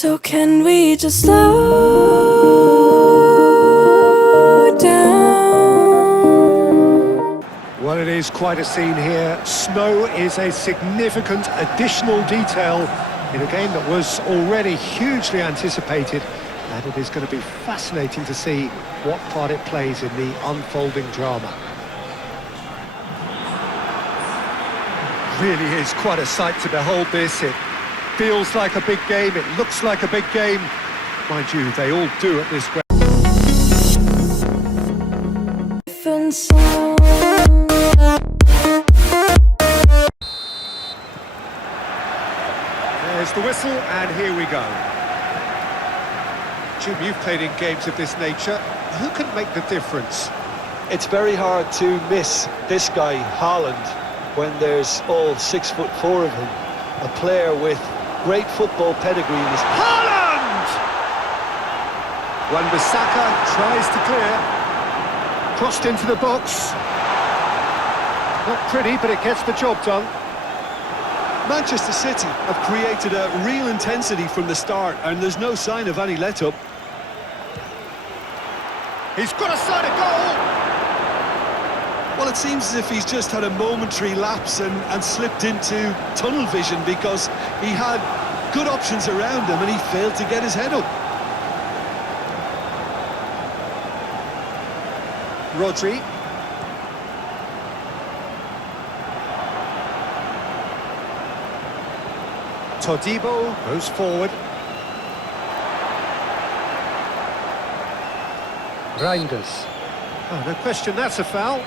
So can we just slow down? Well, it is quite a scene here. Snow is a significant additional detail in a game that was already hugely anticipated, and it is going to be fascinating to see what part it plays in the unfolding drama. Really is quite a sight to behold this. It feels like a big game, it looks like a big game. Mind you, they all do at this rate. There's the whistle, and here we go. Jim, you've played in games of this nature. Who can make the difference? It's very hard to miss this guy, Haaland, when there's all 6'4" of him. A player with great football pedigree in his... Haaland! Wan-Bissaka tries to clear. Crossed into the box. Not pretty, but it gets the job done. Manchester City have created a real intensity from the start, and there's no sign of any let-up. He's got a side of goal! Well, it seems as if he's just had a momentary lapse and slipped into tunnel vision, because he had good options around him and he failed to get his head up. Rodri. Todibo goes forward. Reinders. Oh, no question, that's a foul.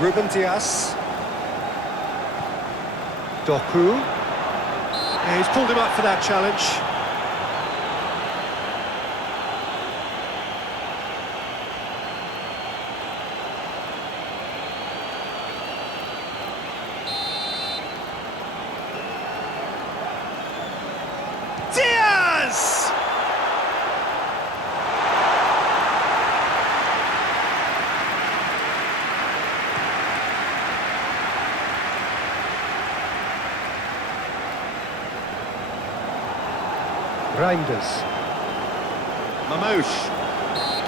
Ruben Dias. Doku. Yeah, he's pulled him up for that challenge. Diaz! Reinders. Mamouche.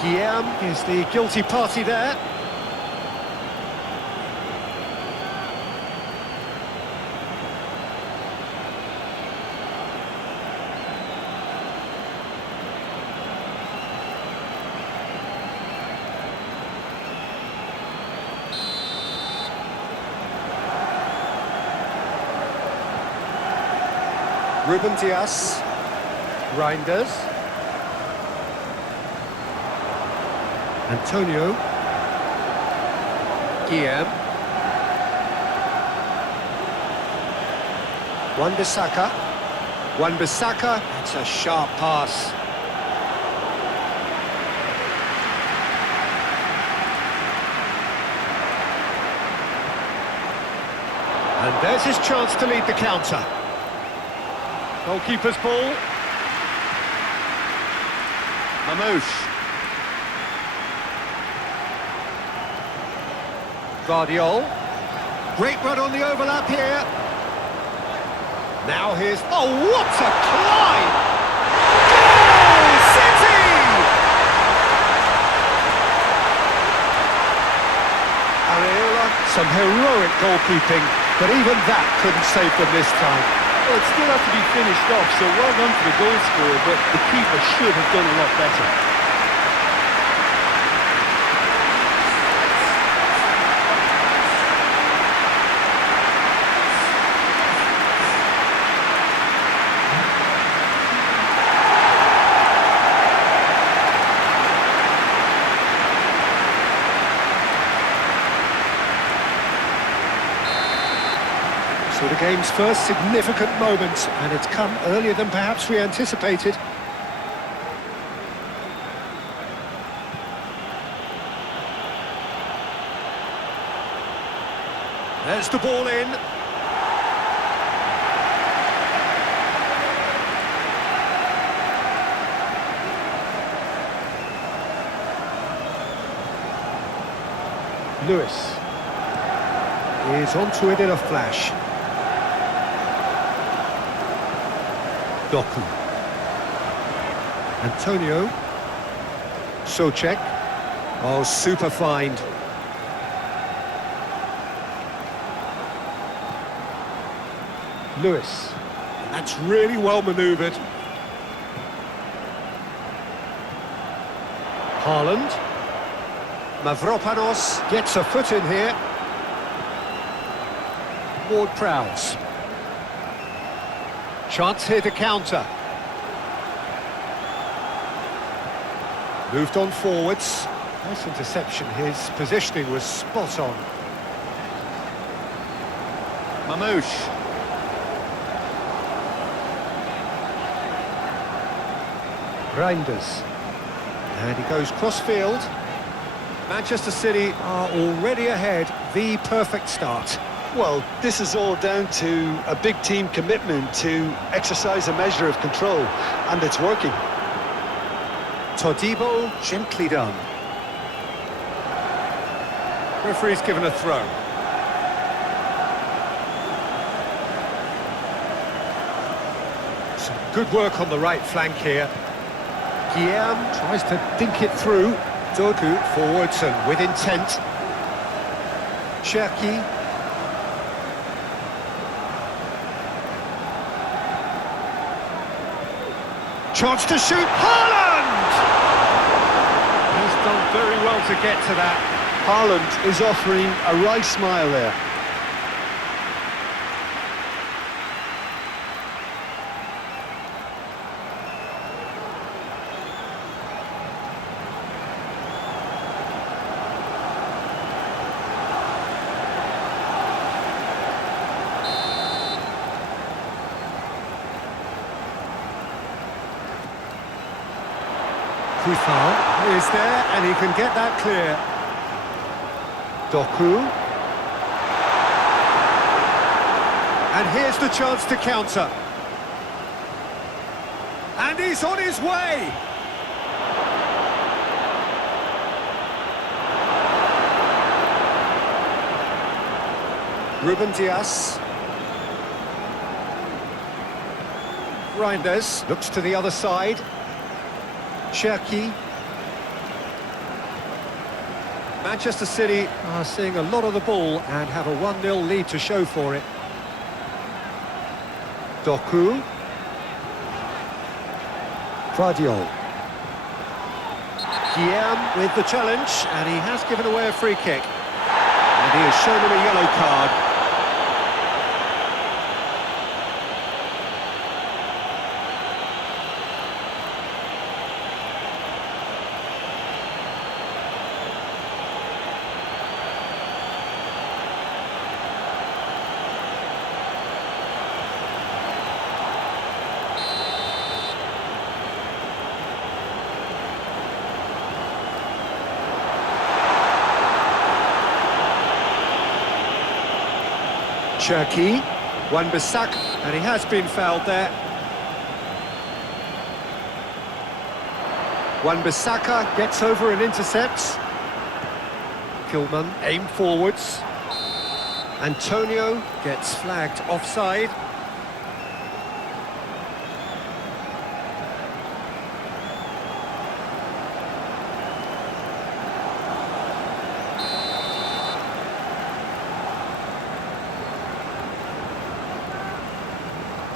Guillaume is the guilty party there. Ruben Dias. Reinders. Antonio. Guillaume. Wan-Bissaka. Wan-Bissaka. It's a sharp pass. And there's his chance to lead the counter. Goalkeeper's ball. Mamouche. Guardiol. Great run on the overlap here. Now here's... Oh, what a climb! Goal City! Areola, some heroic goalkeeping, but even that couldn't save them this time. Well, it still had to be finished off, so well done for the goal scorer, but the keeper should have done a lot better. So the game's first significant moment, and it's come earlier than perhaps we anticipated. There's the ball in. Lewis is onto it in a flash. Doku. Antonio. Socek. Oh, super find. Lewis. That's really well manoeuvred. Haaland. Mavropanos gets a foot in here. Ward-Prowse. Chance here to counter. Moved on forwards. Nice interception. His positioning was spot on. Mamouche. Reinders. And he goes cross-field. Manchester City are already ahead. The perfect start. Well, this is all down to a big team commitment to exercise a measure of control, and it's working. Todibo, gently done. Referee's given a throw. Some good work on the right flank here. Guillaume tries to dink it through. Doku forwards and with intent. Cherki. Chance to shoot. Haaland! He's done very well to get to that. Haaland is offering a right smile there. Couthard is there, and he can get that clear. Doku. And here's the chance to counter. And he's on his way! Ruben Dias. Reinders looks to the other side. Cherki. Manchester City are seeing a lot of the ball and have a 1-0 lead to show for it. Doku. Guardiola. Guillaume with the challenge, and he has given away a free kick. And he has shown him a yellow card. Cherki, Wan-Bissaka, and he has been fouled there. Wan-Bissaka gets over and intercepts. Kilman aim forwards. Antonio gets flagged offside.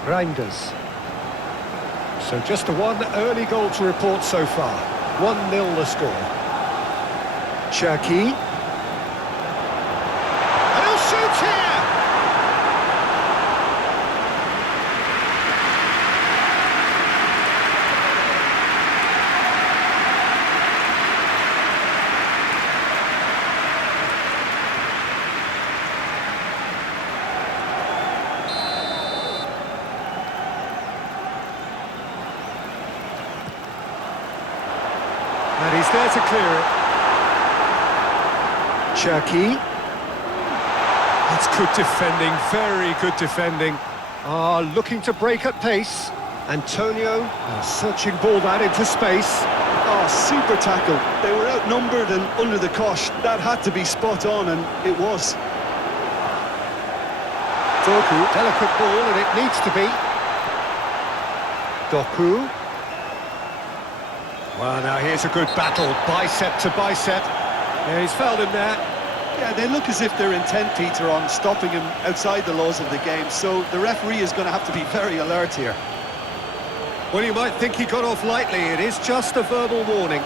Reinders. So just the one early goal to report so far. 1-0 the score. Cherki. And he'll shoot here! And he's there to clear it. Cherki. That's good defending, very good defending. Looking to break at pace. Antonio, searching ball that into space. Oh, super tackle. They were outnumbered and under the cosh. That had to be spot on, and it was. Doku, delicate ball, and it needs to be. Doku. Well, now here's a good battle, bicep to bicep. Yeah, he's fouled him there. Yeah, they look as if they're intent, Peter, on stopping him outside the laws of the game, so the referee is going to have to be very alert here. Well, you might think he got off lightly. It is just a verbal warning.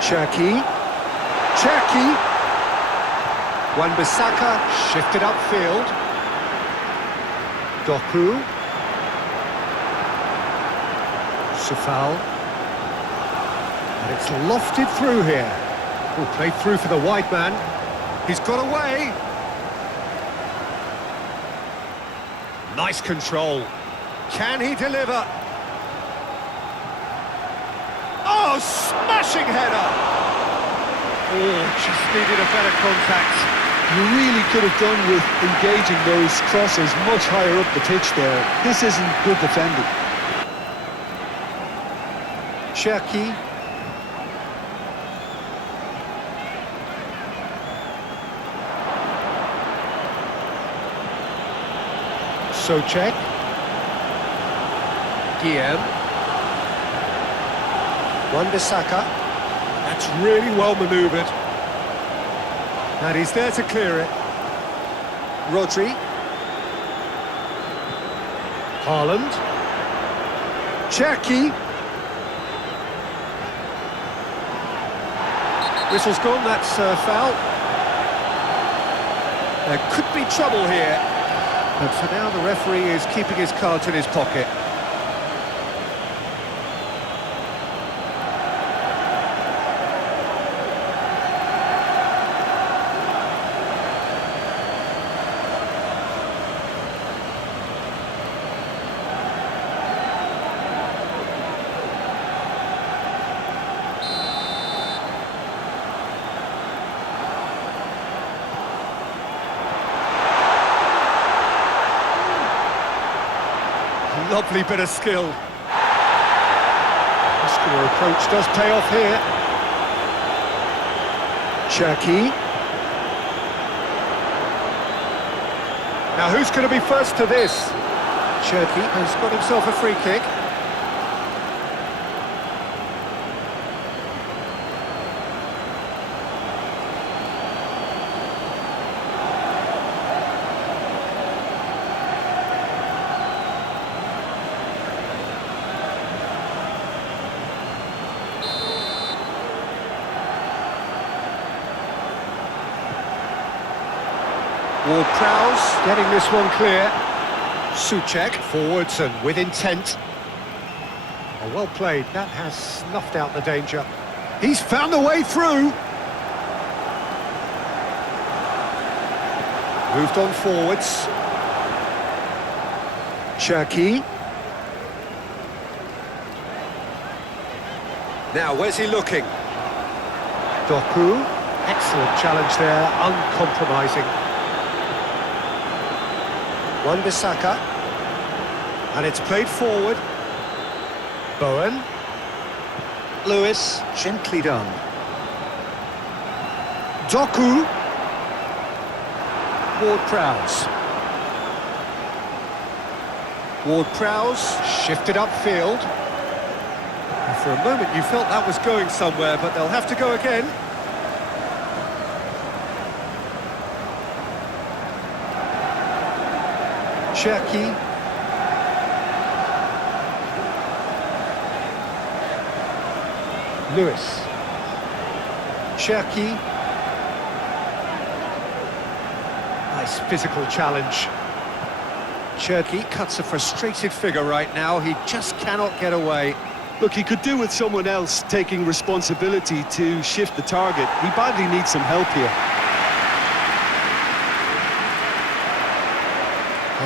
Cherki. Wan-Bissaka shifted upfield. Doku. Safal. And it's lofted through here. Oh, played through for the wide man. He's got away. Nice control. Can he deliver? Oh, smashing header! Oh, just needed a better contact. You really could have done with engaging those crosses much higher up the pitch there. This isn't good defending. Cherki. Socek. Guillem. Wan-Bissaka. That's really well manoeuvred. And he's there to clear it. Rodri. Haaland. Cherki. Whistle's gone, that's foul. There could be trouble here. But for now, the referee is keeping his cards in his pocket. Lovely bit of skill. Muscular approach does pay off here. Cherki. Now who's going to be first to this? Cherki has got himself a free kick. Ward-Prowse getting this one clear. Souček forwards and with intent. Oh, well played, that has snuffed out the danger. He's found the way through. Moved on forwards. Cherki. Now, where's he looking? Doku. Excellent challenge there, uncompromising. Wan-Bissaka, and it's played forward. Bowen. Lewis, gently done. Doku. Ward-Prowse. Ward-Prowse shifted upfield. And for a moment you felt that was going somewhere, but they'll have to go again. Cherki. Lewis. Cherki. Nice physical challenge. Cherki cuts a frustrated figure right now. He just cannot get away. Look, he could do with someone else taking responsibility to shift the target. He badly needs some help here.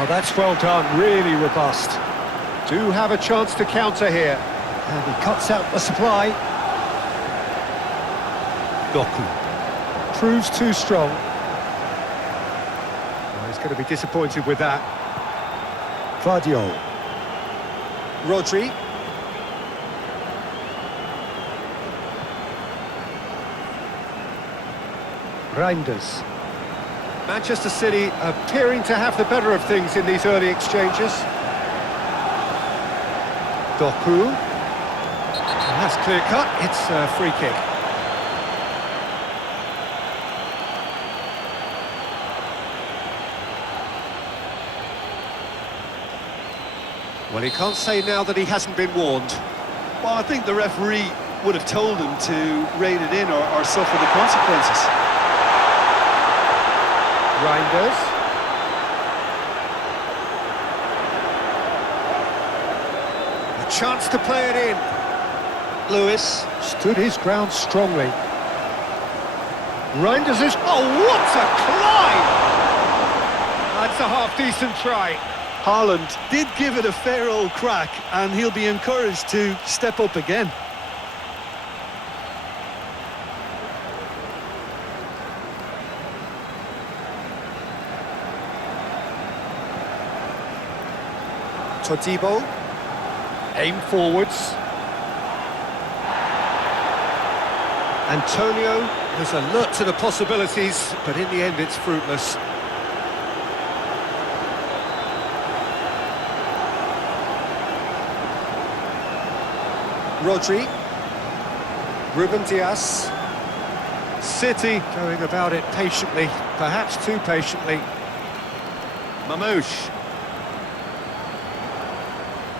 Oh, that's well done, really robust. Do have a chance to counter here. And he cuts out the supply. Doku. Proves too strong. Well, he's going to be disappointed with that. Guardiola. Rodri. Reinders. Manchester City appearing to have the better of things in these early exchanges. Doku. And that's clear cut. It's a free kick. Well, he can't say now that he hasn't been warned. Well, I think the referee would have told him to rein it in or suffer the consequences. Reinders. A chance to play it in. Lewis stood his ground strongly. Reinders is... Oh, what a climb! That's a half-decent try. Haaland did give it a fair old crack, and he'll be encouraged to step up again. Todibo. Aim forwards. Antonio was alert to the possibilities, but in the end it's fruitless. Rodri. Ruben Dias. City going about it patiently, perhaps too patiently. Mamouche.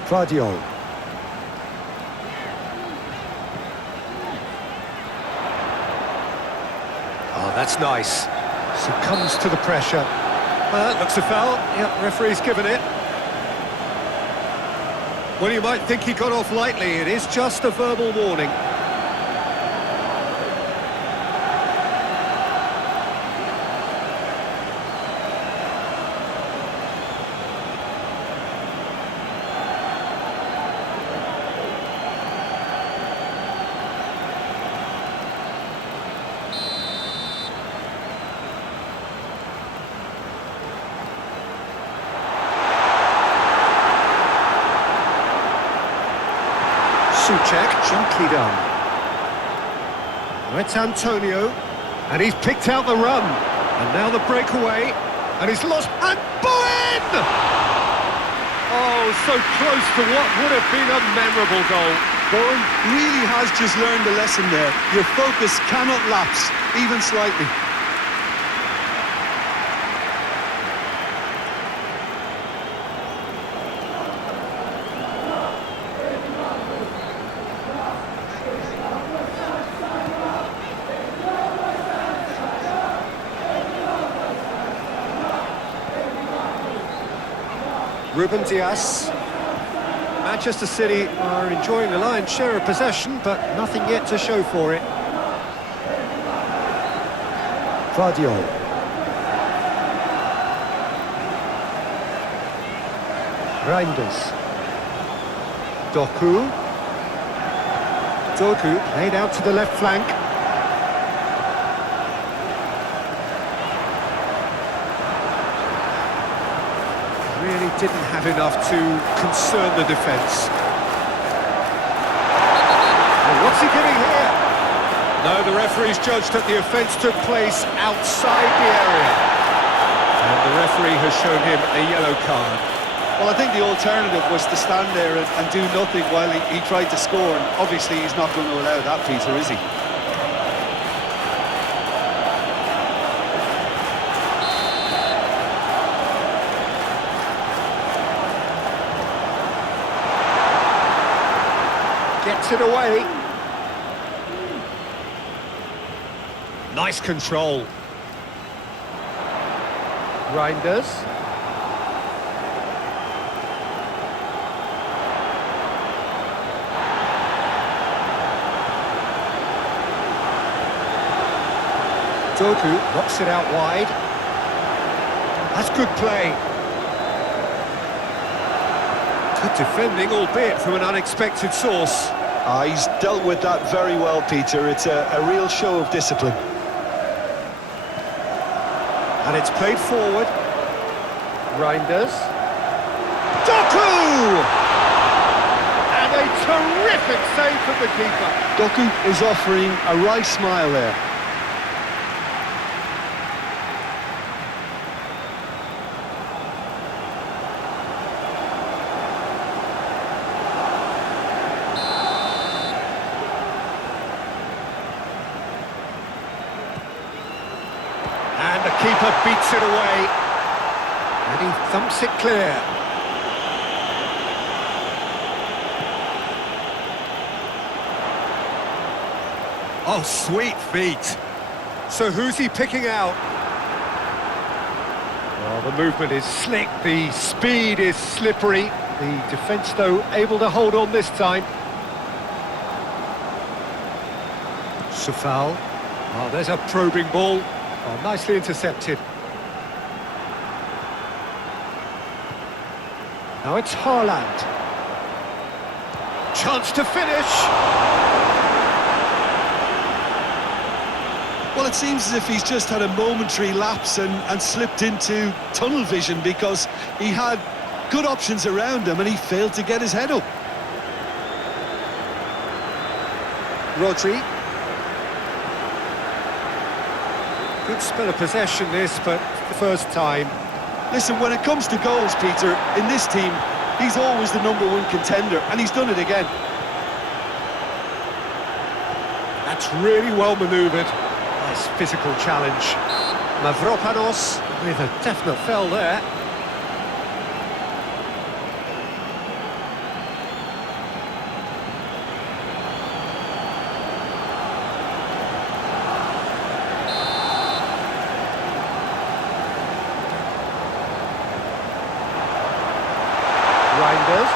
Guardiola. Oh, that's nice. Succumbs to the pressure. Well, that looks a foul. Yep, referee's given it. Well, you might think he got off lightly. It is just a verbal warning. Souček, gently done. It's Antonio, and he's picked out the run. And now the breakaway, and he's lost, and Bowen! Oh, so close to what would have been a memorable goal. Bowen really has just learned a lesson there. Your focus cannot lapse, even slightly. Ruben Dias. Manchester City are enjoying the lion's share of possession, but nothing yet to show for it. Guardiola. Reinders. Doku. Doku laid out to the left flank. Really didn't have enough to concern the defence. Well, what's he giving here? No, the referee's judged that the offence took place outside the area. And the referee has shown him a yellow card. Well, I think the alternative was to stand there and do nothing while he tried to score. And obviously, he's not going to allow that, Peter, is he? Gets it away. Nice control. Reinders. Doku knocks it out wide. That's good play. Good defending, albeit from an unexpected source. He's dealt with that very well, Peter. It's a real show of discipline. And it's played forward. Reinders. Doku! And a terrific save from the keeper. Doku is offering a wry smile there. And the keeper beats it away. And he thumps it clear. Oh, sweet feet. So who's he picking out? Well, the movement is slick, the speed is slippery. The defence, though, able to hold on this time. Safal. Oh, there's a probing ball. Oh, nicely intercepted. Now it's Haaland. Chance to finish. Well, it seems as if he's just had a momentary lapse and slipped into tunnel vision because he had good options around him and he failed to get his head up. Rodri. Good spell of possession this, but the first time. Listen, when it comes to goals, Peter, in this team, he's always the #1 contender, and he's done it again. That's really well manoeuvred. Nice physical challenge. Mavropanos with a definite fell there. Reinders!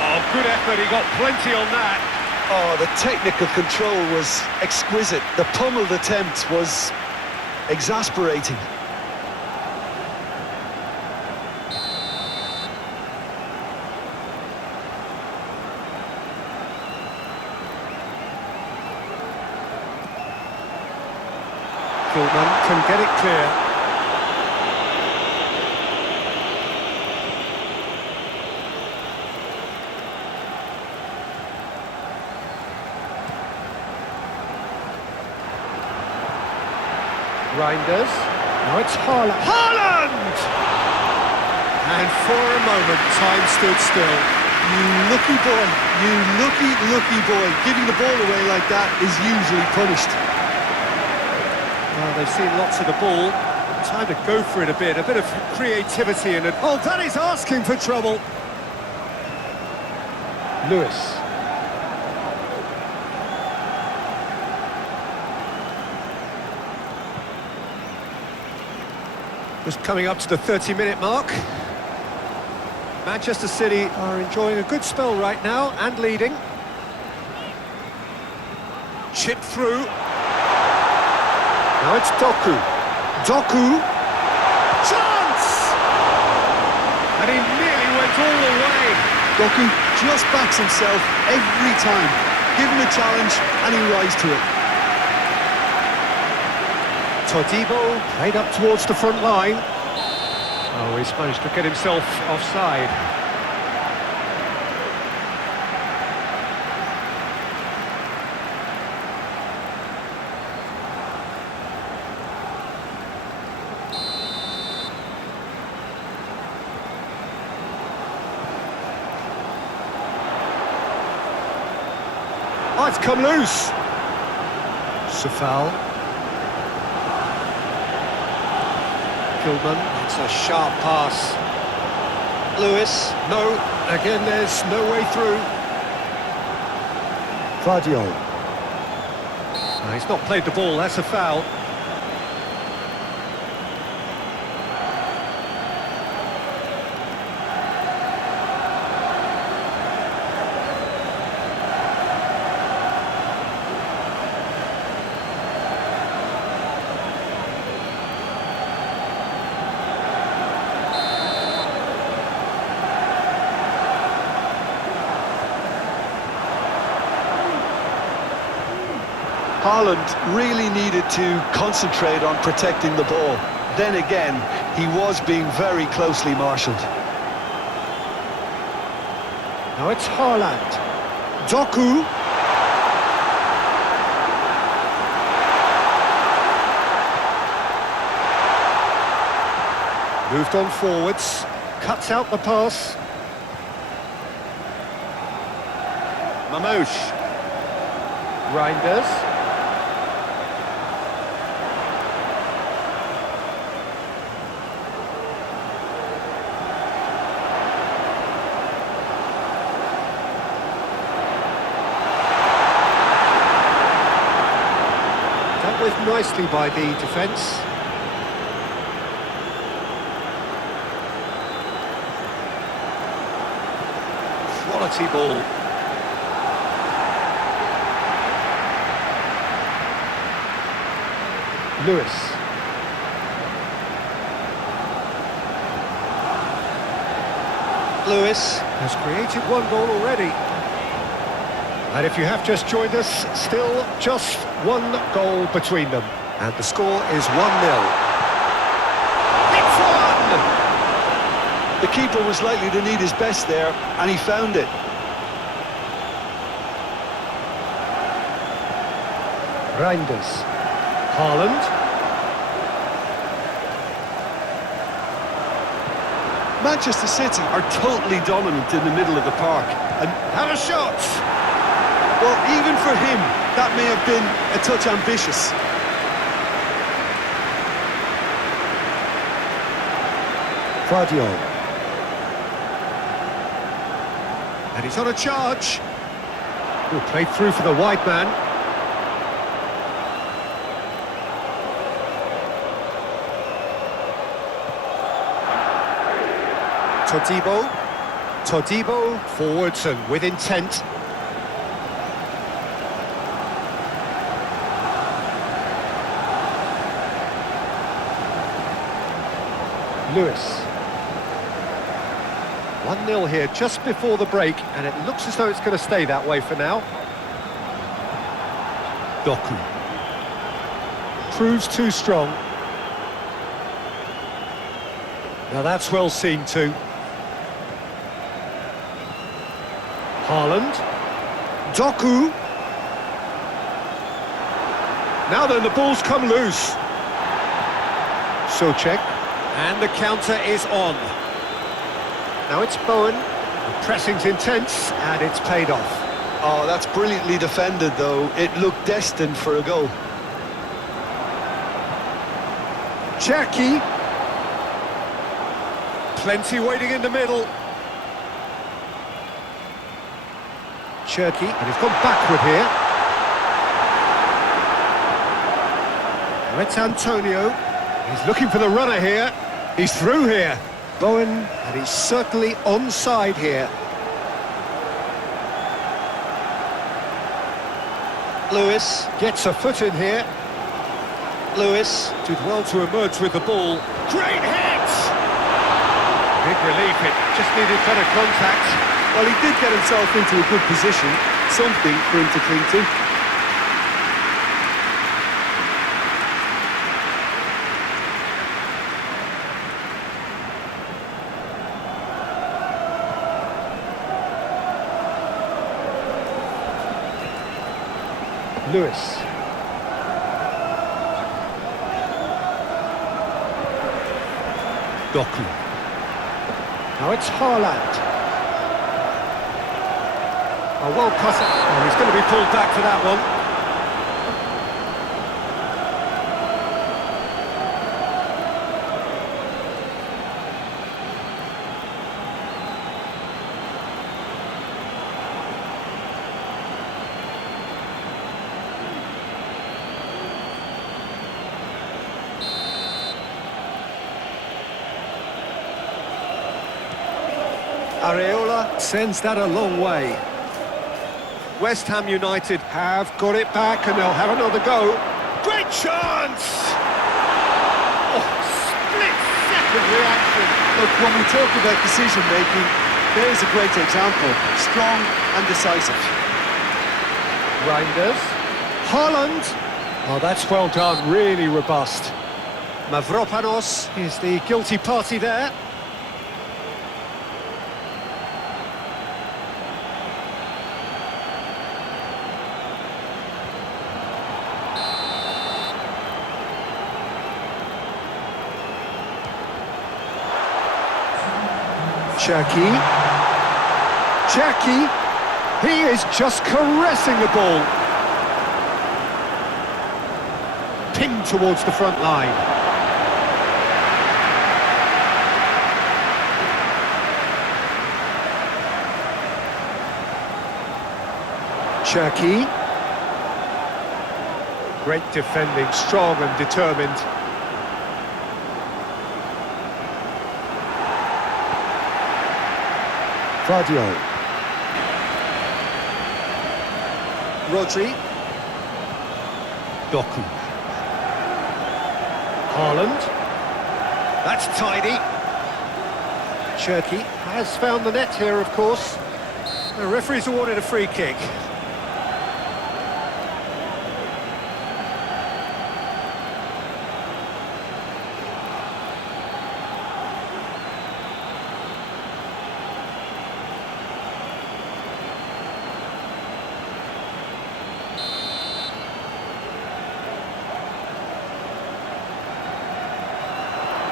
Oh, good effort, he got plenty on that. Oh, the technical control was exquisite. The pummeled attempt was exasperating. Gilman can get it clear. Reinders. Now it's Haaland. Haaland! And for a moment, time stood still. You lucky boy, you lucky boy. Giving the ball away like that is usually punished. Well, they've seen lots of the ball. Time to go for it a bit of creativity and oh, that is asking for trouble. Lewis. Just coming up to the 30-minute mark. Manchester City are enjoying a good spell right now and leading. Chip through. Now it's Doku. Doku. Chance! And he nearly went all the way. Doku just backs himself every time. Give him a challenge and he rises to it. Todibo played up towards the front line. Oh, he's managed to get himself offside. Oh, it's come loose. Safal. Gilman, it's a sharp pass. Lewis, no, again there's no way through. Fadio. No, he's not played the ball, that's a foul. Haaland really needed to concentrate on protecting the ball. Then again, he was being very closely marshalled. Now it's Haaland. Doku. Moved on forwards. Cuts out the pass. Mamouche. Reinders. Dealt with nicely by the defence. Quality ball. Lewis. Lewis has created one goal already. And if you have just joined us, still just one goal between them. And the score is 1-0. It's one! The keeper was likely to need his best there, and he found it. Reinders. Haaland. Manchester City are totally dominant in the middle of the park. And, Have a shot! well, even for him, that may have been a touch ambitious. Guardiola. And he's on a charge. Well, played through for the wide man. Todibo forwards and with intent. Lewis. 1-0 here just before the break, and it looks as though it's going to stay that way for now. Doku. Proves too strong. Now that's well seen too. Haaland. Doku. Now then, the ball's come loose. Souček. And the counter is on. Now it's Bowen. The pressing's intense, and it's paid off. Oh, that's brilliantly defended, though. It looked destined for a goal. Cherki. Plenty waiting in the middle. Cherki, and he's gone backward here. Now it's Antonio. He's looking for the runner here. He's through here. Bowen, and he's certainly onside here. Lewis gets a foot in here. Lewis did well to emerge with the ball. Great hit! Big relief, it just needed better contact. Well, he did get himself into a good position, something for him to cling to. Lewis. Doku. Now it's Haaland. Oh, well cut. Oh, he's going to be pulled back for that one. Areola sends that a long way. West Ham United have got it back and they'll have another go. Great chance! Oh, split-second reaction. Look, when we talk about decision-making, there's a great example. Strong and decisive. Reinders. Haaland. Oh, that's well done, really robust. Mavropanos is the guilty party there. Cherki, he is just caressing the ball. Pinned towards the front line. Cherki. Great defending, strong and determined. Vardio. Rodri. Doku. Haaland. That's tidy. Cherki has found the net here, of course. The referee's awarded a free kick.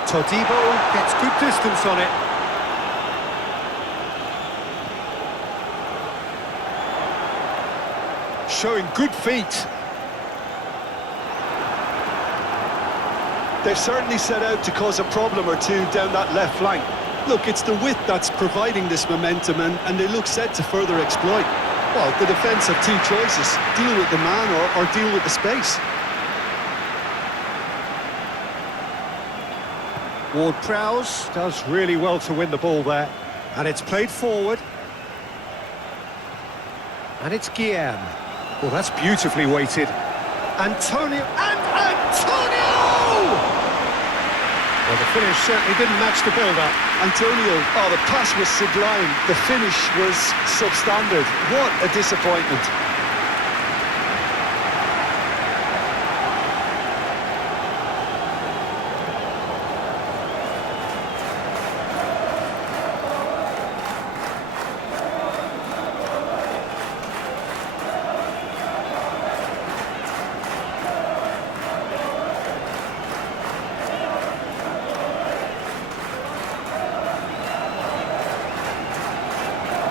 Todibo gets good distance on it. Showing good feet. They've certainly set out to cause a problem or two down that left flank. Look, it's the width that's providing this momentum, and they look set to further exploit. Well, the defence have two choices: deal with the man or deal with the space. Ward-Prowse does really well to win the ball there. And it's played forward. And it's Guillaume. Well, that's beautifully weighted. Antonio, and Antonio! Well, the finish certainly didn't match the build-up. Antonio, oh, the pass was sublime. The finish was substandard. What a disappointment.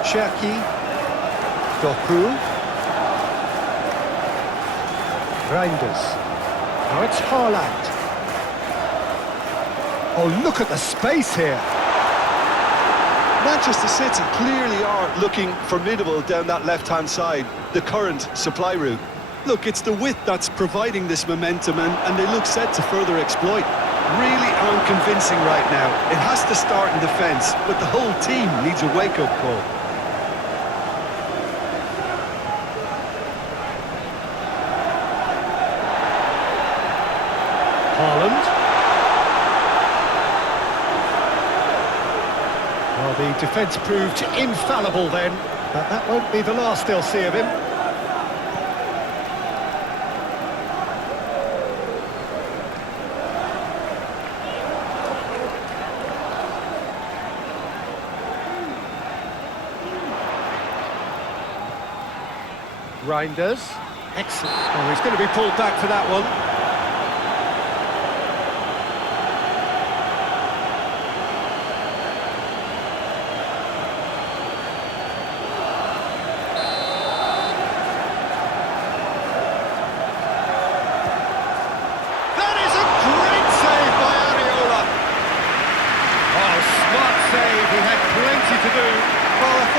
Cherki, Doku, Reinders. Now it's Haaland. Oh, look at the space here. Manchester City clearly are looking formidable down that left-hand side, the current supply route. Look, it's the width that's providing this momentum, and they look set to further exploit. Really unconvincing right now. It has to start in defence, but the whole team needs a wake-up call. Haaland. Well, the defence proved infallible then, but that won't be the last they'll see of him. Reinders. Excellent. Oh, he's going to be pulled back for that one.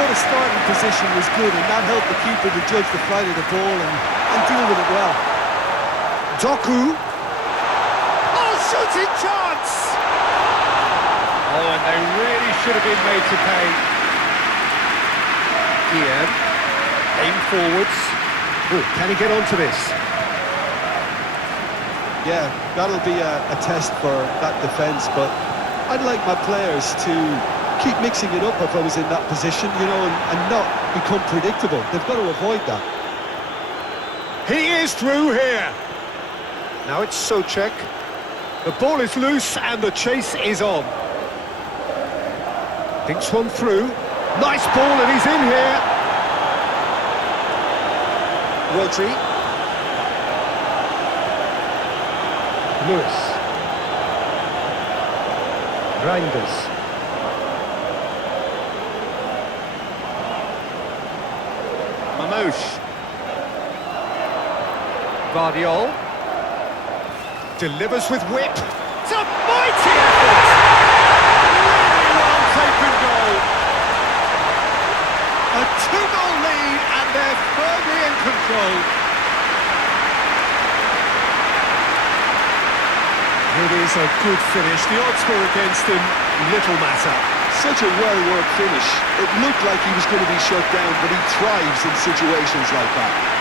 The starting position was good, and that helped the keeper to judge the flight of the ball and deal with it well. Doku. Oh, shooting chance! Oh, and they really should have been made to pay. Guillaume. Aim forwards. Oh, can he get onto this? Yeah, that'll be a test for that defence, but I'd like my players to keep mixing it up if I was in that position, you know, and not become predictable. They've got to avoid that. He is through here. Now it's Souček. The ball is loose and the chase is on. Thinks one through. Nice ball and he's in here. Rodri. Lewis. Reinders. Mamouche. Guardiol. Delivers with whip. It's a mighty effort! Really well taken goal. A 2-goal lead and they're firmly in control. It is a good finish. The odds were against him. Little matter. Such a well-worked finish. It looked like he was going to be shut down, but he thrives in situations like that.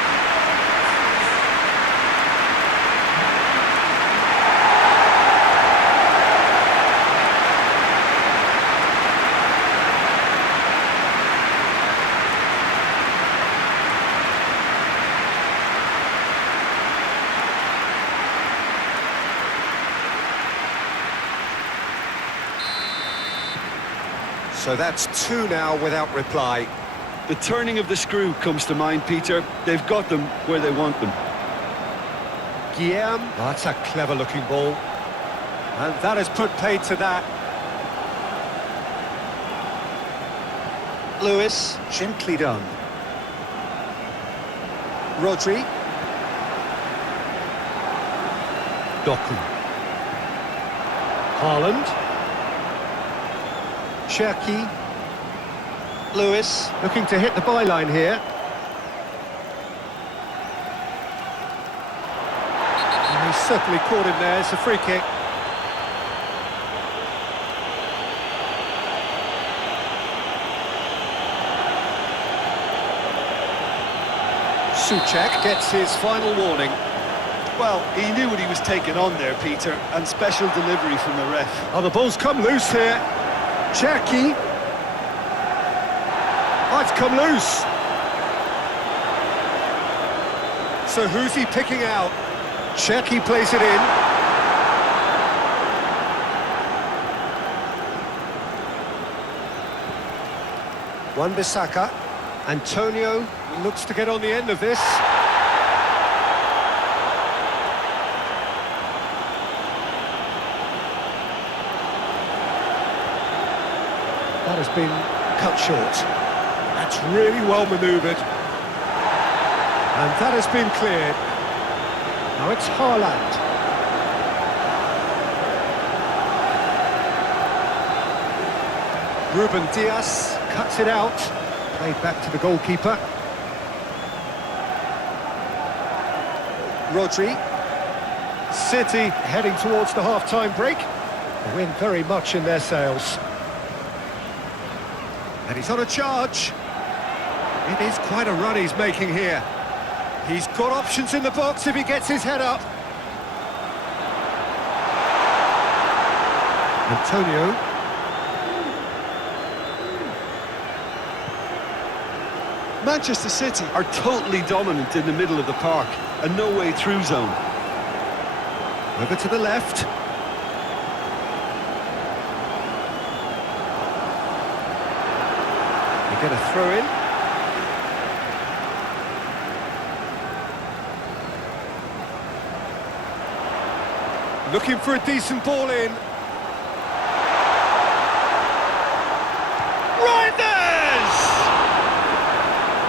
So that's 2 now without reply. The turning of the screw comes to mind, Peter. They've got them where they want them. Guillaume. Oh, that's a clever-looking ball. And that has put paid to that. Lewis. Gently done. Rodri. Doku. Haaland. Cherki. Lewis, looking to hit the byline here. And he's certainly caught him there, it's a free kick. Souček gets his final warning. Well, he knew what he was taking on there, Peter, and special delivery from the ref. Oh, the ball's come loose here. Cherki. Oh, it's come loose. So who's he picking out? Cherki plays it in. Wan-Bissaka. Antonio looks to get on the end of this. That has been cut short. That's really well manoeuvred. And that has been cleared. Now it's Haaland. Ruben Dias cuts it out. Played back to the goalkeeper. Rodri. City heading towards the half-time break. The wind very much in their sails. And he's on a charge. It is quite a run he's making here. He's got options in the box if he gets his head up. Antonio. Manchester City are totally dominant in the middle of the park, a no-way through zone. Over to the left. Get a throw in. Looking for a decent ball in. Reinders!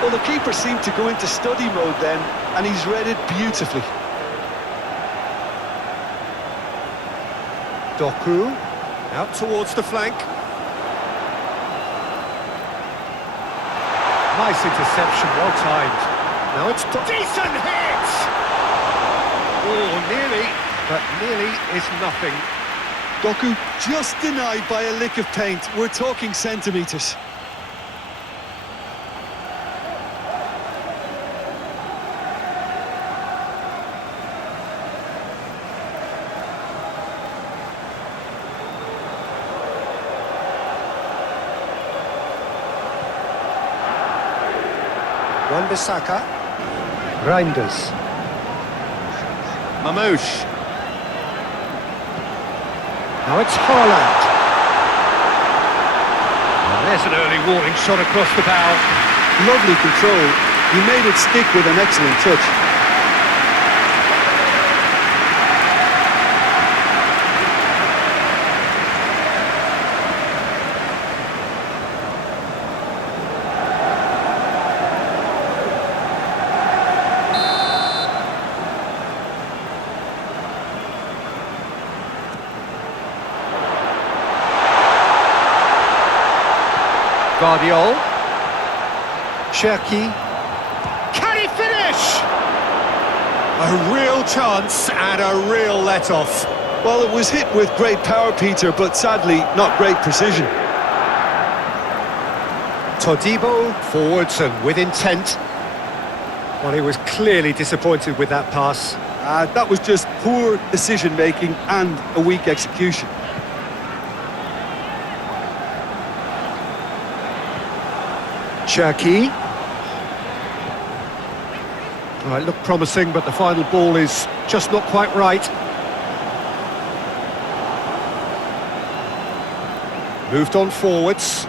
Well, the keeper seemed to go into study mode then, and he's read it beautifully. Doku, out towards the flank. Nice interception, well timed. Now it's decent hit! Oh, nearly, but nearly is nothing. Doku just denied by a lick of paint. We're talking centimetres. Wan-Bissaka. Reinders. Mamouche. Now it's Haaland. And there's an early warning shot across the bow. Lovely control. He made it stick with an excellent touch. Guardiol. Cherki. Can he finish? A real chance and a real let-off. Well, it was hit with great power, Peter, but sadly, not great precision. Todibo forwards and with intent. Well, he was clearly disappointed with that pass. That was just poor decision-making and a weak execution. Cherki. Well, it looked promising, but the final ball is just not quite right. Moved on forwards.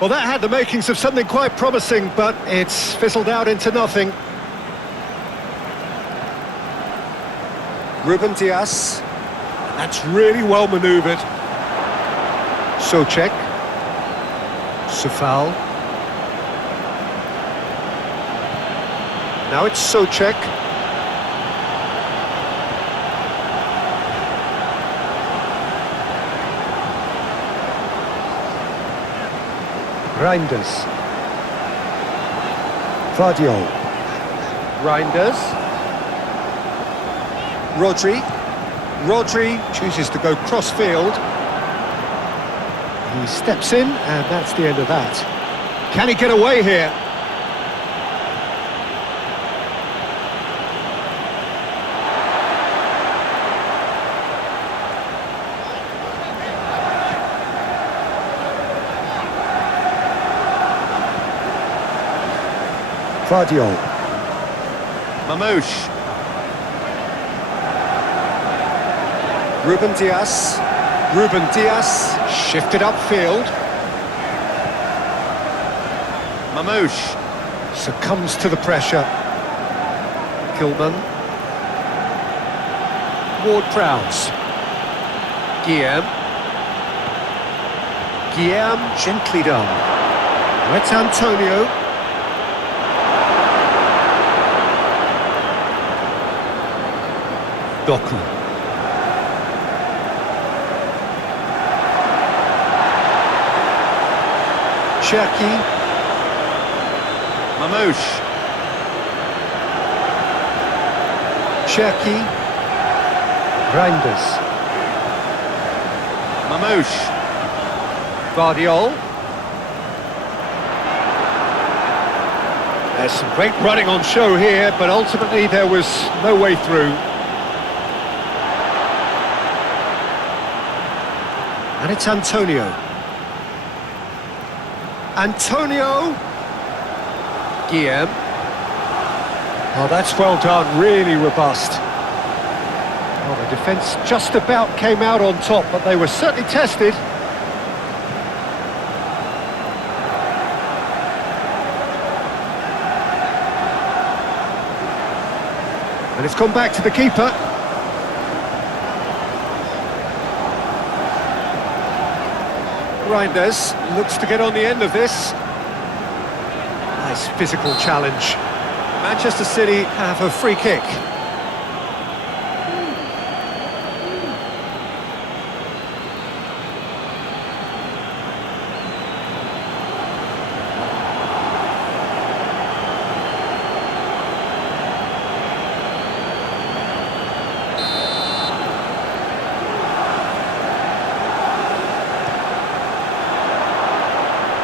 Well, that had the makings of something quite promising, but it's fizzled out into nothing. Ruben Dias. That's really well manoeuvred. Soucek. Sofal. Now it's Soucek. Reinders. Guardiol. Reinders. Rodri. Rodri chooses to go cross-field. He steps in, and that's the end of that. Can he get away here? Guardiol. Mamouche. Ruben Dias. Ruben Dias shifted upfield. Mamouche. Succumbs to the pressure. Gilman. Ward-Prowse. Guillaume. Guillaume, gently done. That's Antonio. Doku. Cherki. Mamouche. Cherki. Reinders. Mamouche. Guardiol. There's some great running on show here, but ultimately there was no way through. And it's Antonio. Antonio. Guillaume. Oh, that's well done, really robust. Well, the defence just about came out on top, but they were certainly tested. And it's gone back to the keeper. Reinders looks to get on the end of this. Nice physical challenge. Manchester City have a free kick.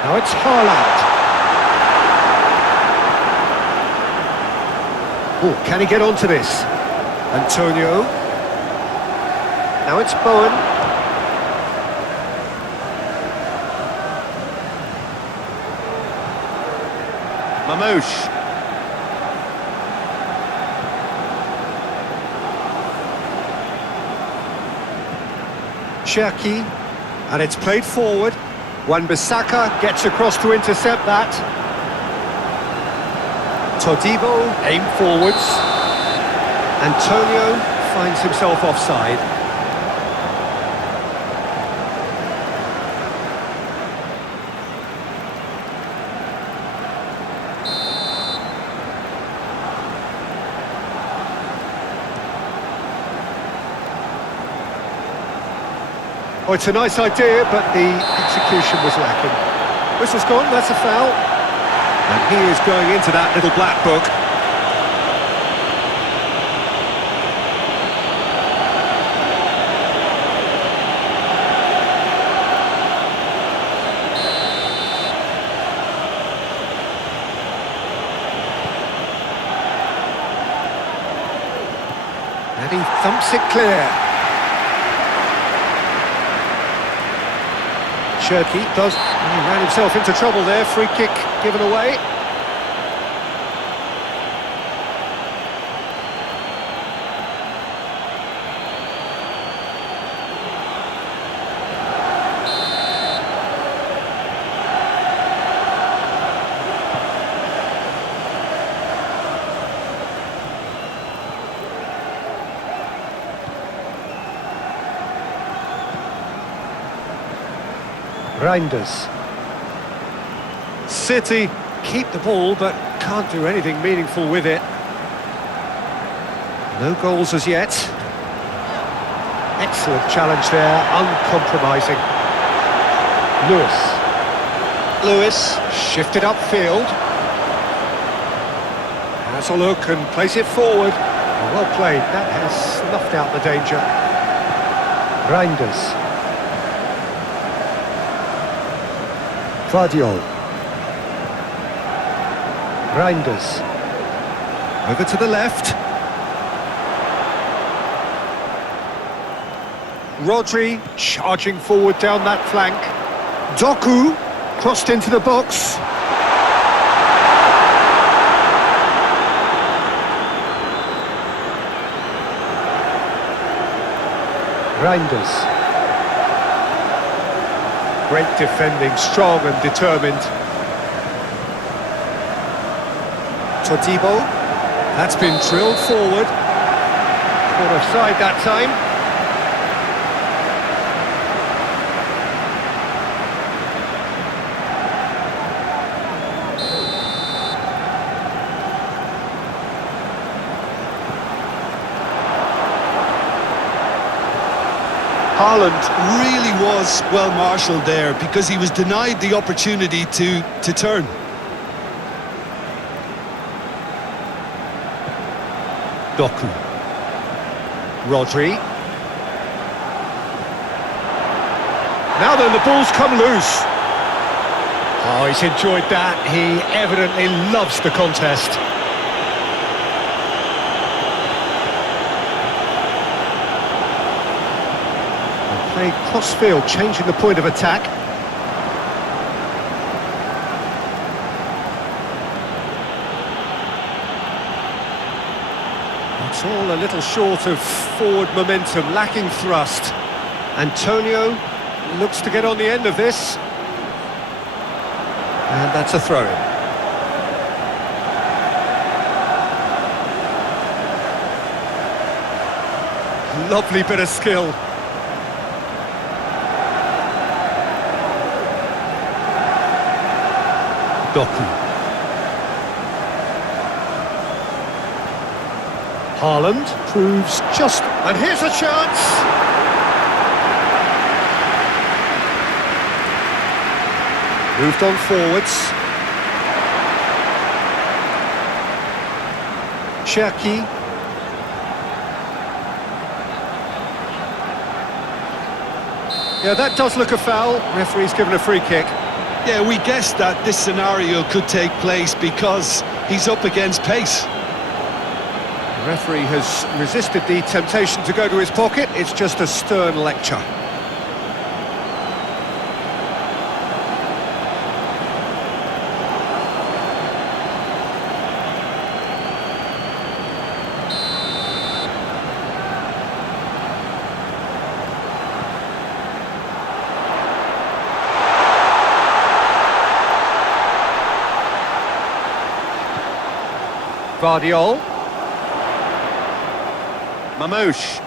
Now it's Haaland. Oh, can he get onto this? Antonio. Now it's Bowen. Mamouche. Cherki, and it's played forward. Wan-Bissaka gets across to intercept that. Todibo aim forwards. Antonio finds himself offside. Oh, it's a nice idea, but the execution was lacking. Whistle's gone, that's a foul. And he is going into that little black book. And he thumps it clear. Cherki does, he ran himself into trouble there, free kick given away. Reinders. City keep the ball but can't do anything meaningful with it. No goals as yet. Excellent challenge there, uncompromising. Lewis shifted upfield. Has a look and plays it forward. Well played, that has snuffed out the danger. Reinders. Vardiol. Reinders. Over to the left. Rodri charging forward down that flank. Doku crossed into the box. Reinders. Great defending, strong and determined. Todibo, that's been drilled forward. Caught offside that time. Haaland really was well marshalled there because he was denied the opportunity to turn. Doku. Rodri. Now then, the ball's come loose. Oh, he's enjoyed that. He evidently loves the contest. Play cross-field, changing the point of attack. It's all a little short of forward momentum, lacking thrust. Antonio looks to get on the end of this. And that's a throw-in. Lovely bit of skill. Doku. Haaland proves just... And here's a chance! Moved on forwards. Cherki. Yeah, that does look a foul. Referee's given a free kick. Yeah, we guessed that this scenario could take place because he's up against pace. The referee has resisted the temptation to go to his pocket. It's just a stern lecture. Guardiol. Mamouche.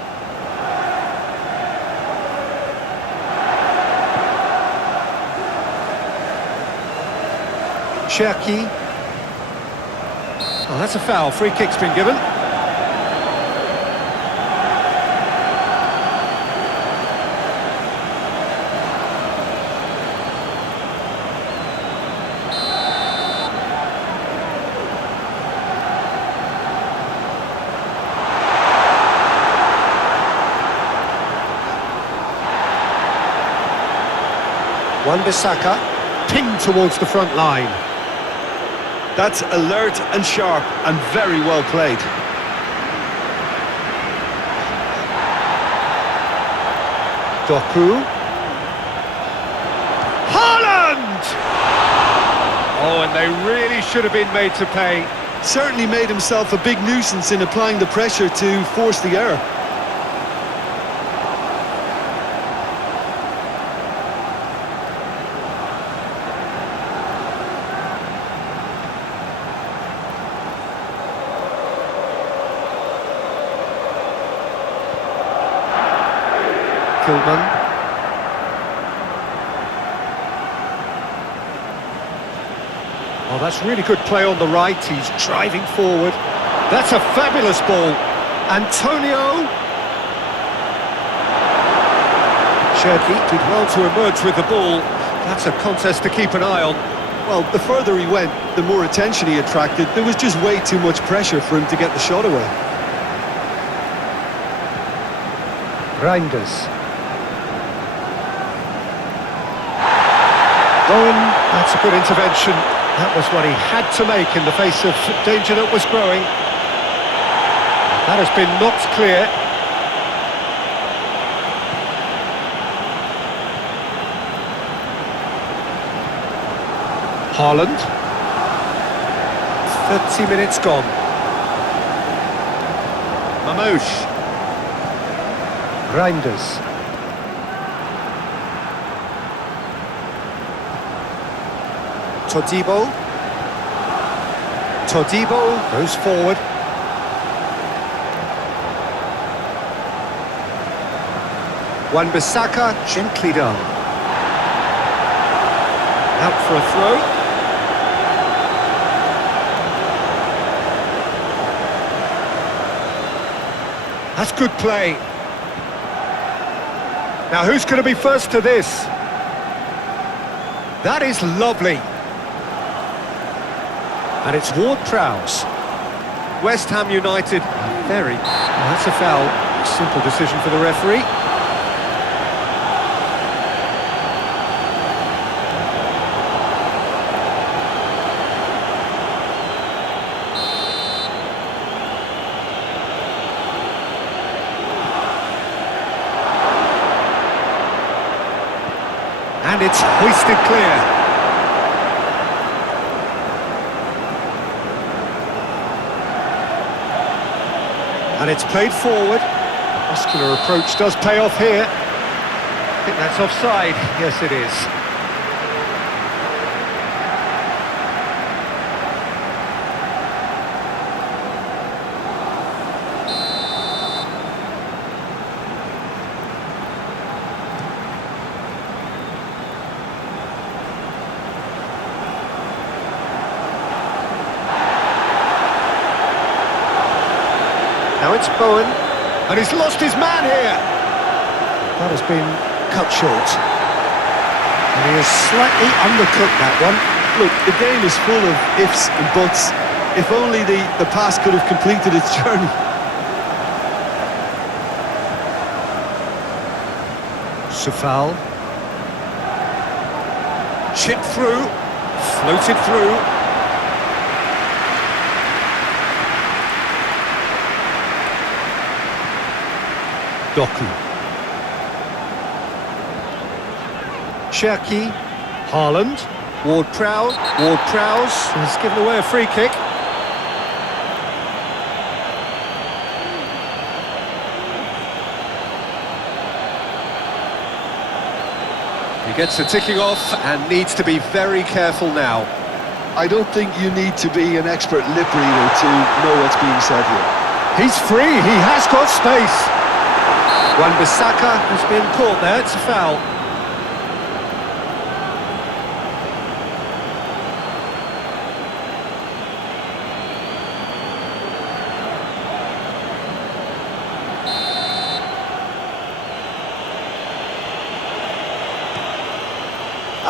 Cherki. Oh, that's a foul. Free kick's been given. Wan-Bissaka, pinged towards the front line. That's alert and sharp and very well played. Doku. Haaland! Oh, and they really should have been made to pay. Certainly made himself a big nuisance in applying the pressure to force the error. Kilman. Oh, that's really good play on the right. He's driving forward. That's a fabulous ball. Antonio. Cherki did well to emerge with the ball. That's a contest to keep an eye on. Well, the further he went, the more attention he attracted. There was just way too much pressure for him to get the shot away. Reinders. Bowen, that's a good intervention. That was what he had to make in the face of danger that was growing. That has been knocked clear. Haaland. 30 minutes gone. Mamouche. Reinders. Todibo. Todibo goes forward. Wan-Bissaka, gently done. Out for a throw. That's good play. Now who's going to be first to this? That is lovely. And it's Ward-Prowse. West Ham United, very... Oh, that's a foul. Simple decision for the referee. And it's hoisted clear. And it's played forward. Muscular approach does pay off here. I think that's offside. Yes, it is. Now it's Bowen, and he's lost his man here. That has been cut short. And he has slightly undercooked that one. Look, the game is full of ifs and buts. If only the pass could have completed its journey. Sufal. Chipped through, floated through. Doku. Cherki. Haaland. Ward-Prowse. Ward-Prowse has given away a free kick. He gets the ticking off and needs to be very careful now. I don't think you need to be an expert lip reader to know what's being said here. He's free, he has got space. Wan-Bissaka has been caught there, it's a foul.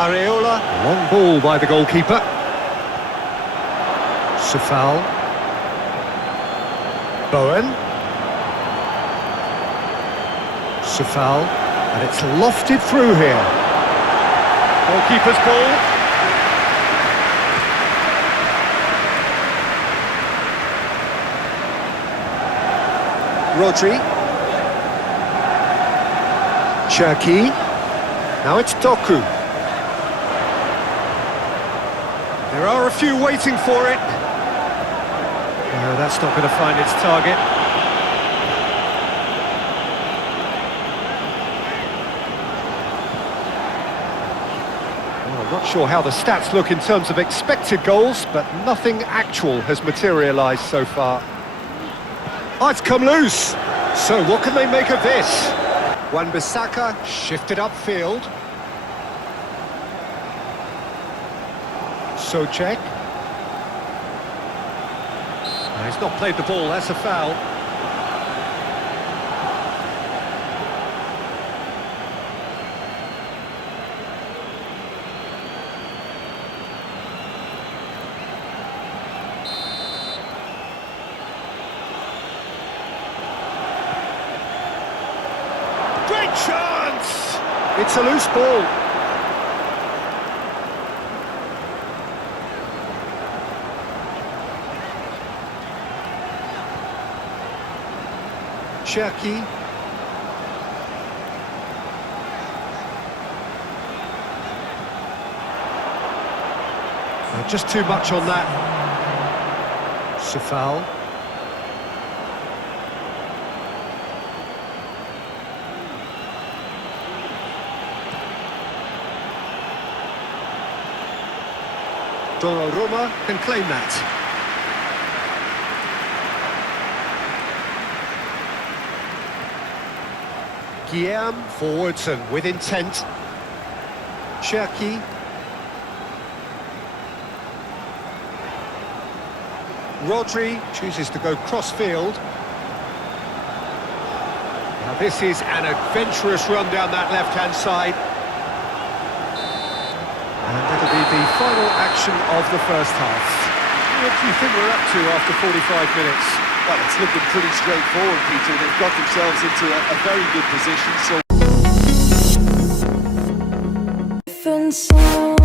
Areola, long ball by the goalkeeper. Safal. Bowen. Safal, and it's lofted through here. Goalkeeper's ball. Rodri. Cherki. Now it's Doku. There are a few waiting for it. No, that's not going to find its target. Well, I'm not sure how the stats look in terms of expected goals, but nothing actual has materialised so far. Oh, it's come loose! So what can they make of this? Wan-Bissaka shifted upfield. Socek. No, he's not played the ball, that's a foul. Great chance! It's a loose ball. Cherki. Just too much on that. Safal. Donnarumma can claim that. Guillaume forwards and with intent. Cherki. Rodri chooses to go cross-field. Now this is an adventurous run down that left-hand side. And that'll be the final action of the first half. What do you think we're up to after 45 minutes? Well, it's looking pretty straightforward, Peter. They've got themselves into a very good position, so... different song.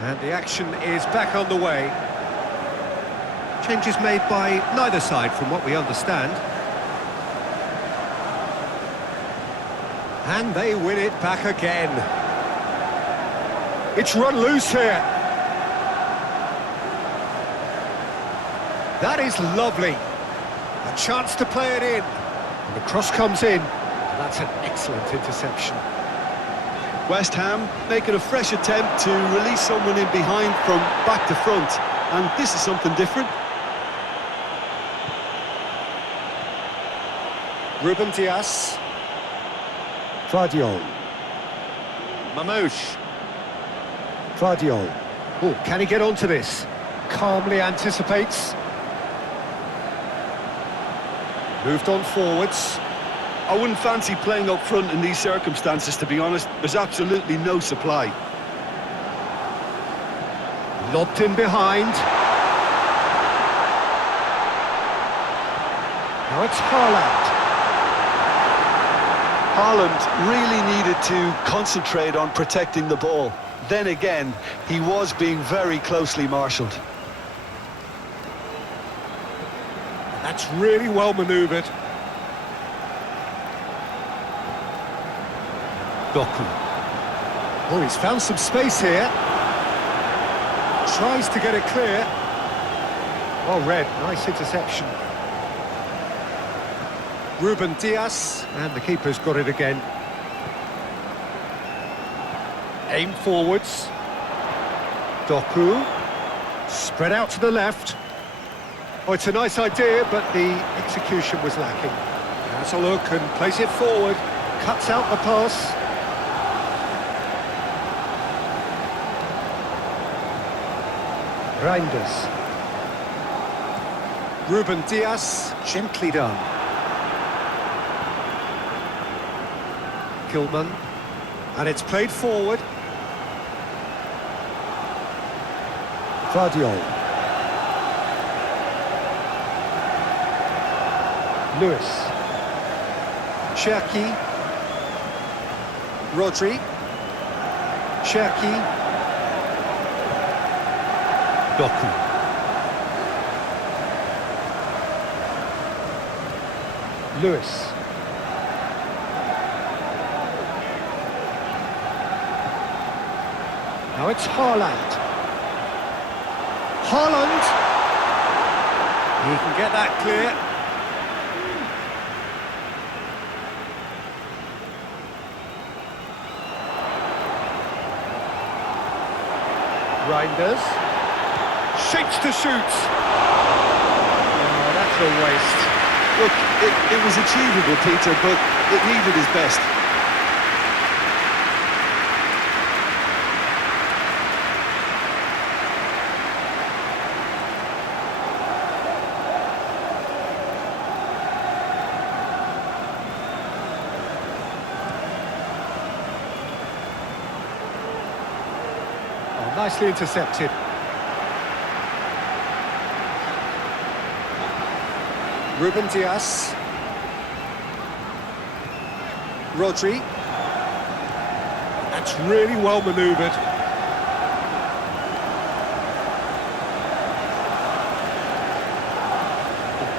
And the action is back on the way. Changes made by neither side from what we understand. And they win it back again. It's run loose here. That is lovely. A chance to play it in. And the cross comes in. And that's an excellent interception. West Ham making a fresh attempt to release someone in behind from back to front. And this is something different. Ruben Dias. Guardiol. Mamouche. Guardiol. Oh, can he get onto this? Calmly anticipates. Moved on forwards. I wouldn't fancy playing up front in these circumstances, to be honest. There's absolutely no supply. Lobbed in behind. Now it's Haaland. Haaland really needed to concentrate on protecting the ball. Then again, he was being very closely marshalled. That's really well manoeuvred. Doku. Oh, he's found some space here. Tries to get it clear. Well read, nice interception. Ruben Dias, and the keeper's got it again. Aim forwards. Doku. Spread out to the left. Oh, it's a nice idea, but the execution was lacking. Has a look and plays it forward. Cuts out the pass. Reinders. Ruben Diaz, gently done. Gilman. And it's played forward. Vardiol. Lewis. Cherki. Rodri. Cherki. Doku. Lewis. Now it's Haaland. Haaland! He can get that clear. Reinders. Shapes to shoot. Oh, that's a waste. Look, it was achievable, Peter, but it needed his best. Oh, nicely intercepted. Ruben Diaz. Rodri. That's really well manoeuvred.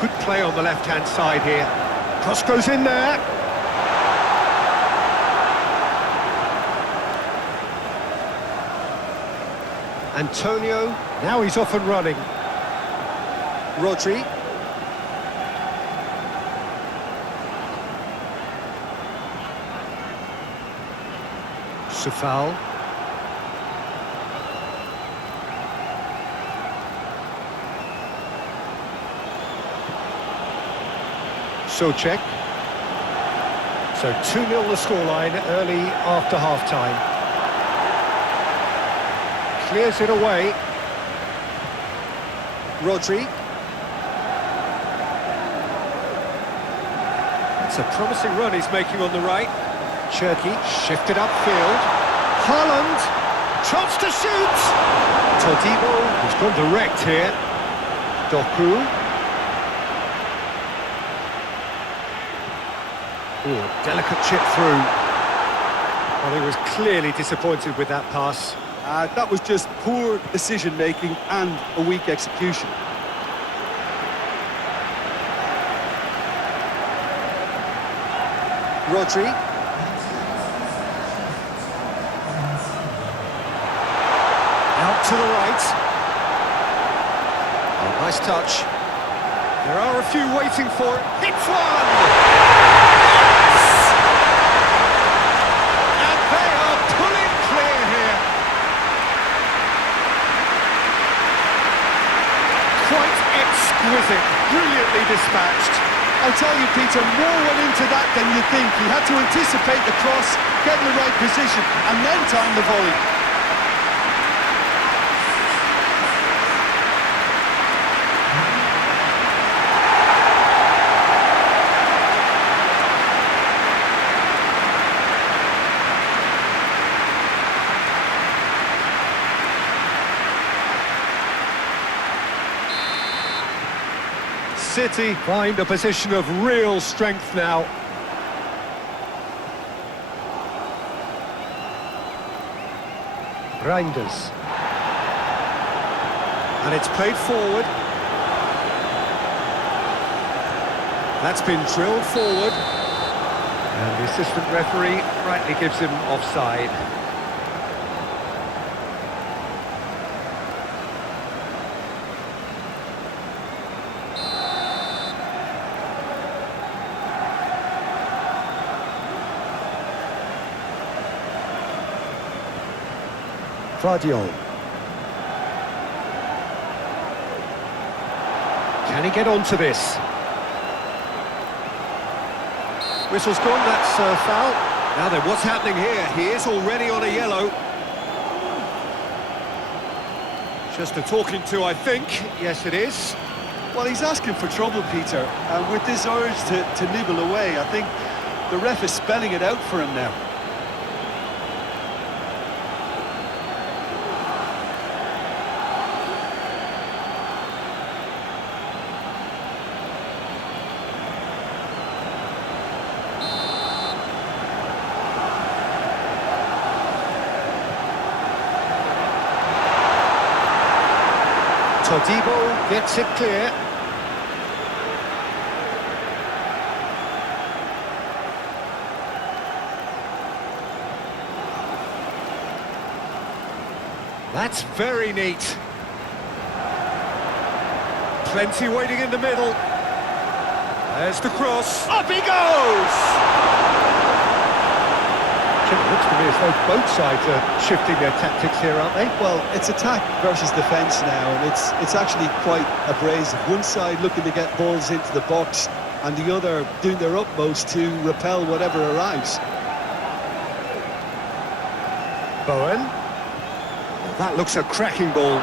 Good play on the left-hand side here. Cross goes in there. Antonio, now he's off and running. Rodri. Safal. Socek. So 2-0 the scoreline early after half-time. Clears it away. Rodri. It's a promising run he's making on the right. Cherki shifted upfield. Haaland, chance to shoot! Todibo has gone direct here. Doku. Ooh, delicate chip through. Well, he was clearly disappointed with that pass. That was just poor decision-making and a weak execution. Rodri. Out to the right. Oh, nice touch. There are a few waiting for it. Hits one! Yes! And they are pulling clear here. Quite exquisite, brilliantly dispatched. I'll tell you, Peter, more went into that than you think. He had to anticipate the cross, get in the right position, and then time the volley. City find a position of real strength now. Reinders. And it's played forward. That's been drilled forward. And the assistant referee rightly gives him offside. Vardiol. Can he get onto this? Whistle's gone, that's a foul. Now then, what's happening here? He is already on a yellow. Just a talking to, I think. Yes, it is. Well, he's asking for trouble, Peter, and with this urge to nibble away, I think the ref is spelling it out for him now. Todibo gets it clear. That's very neat. Plenty waiting in the middle. There's the cross. Up he goes! It looks to me as though both sides are shifting their tactics here, aren't they? Well, it's attack versus defence now, and it's actually quite abrasive. One side looking to get balls into the box, and the other doing their utmost to repel whatever arrives. Bowen. Well, that looks a cracking ball.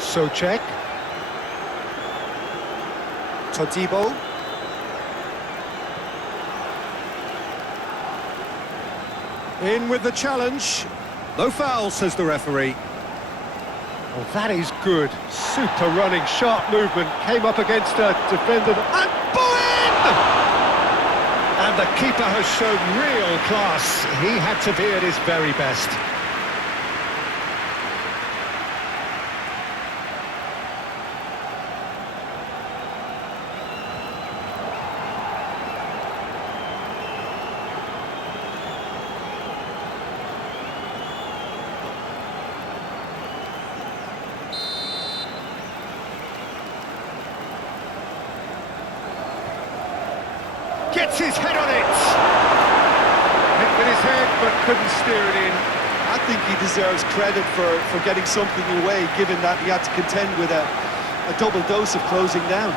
Socek. Todibo. In with the challenge. No foul, says the referee. Well, that is good. Super running, sharp movement. Came up against a defender. And Bowen! And the keeper has shown real class. He had to be at his very best. Gets his head on it! Hit with his head, but couldn't steer it in. I think he deserves credit for getting something away, given that he had to contend with a double dose of closing down.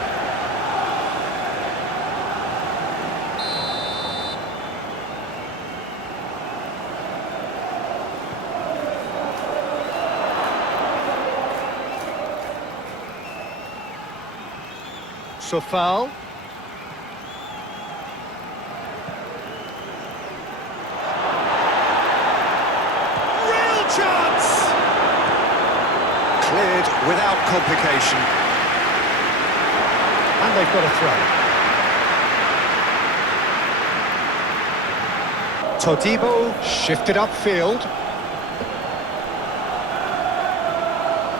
So foul. Chance! Cleared without complication. And they've got a throw. Todibo shifted upfield.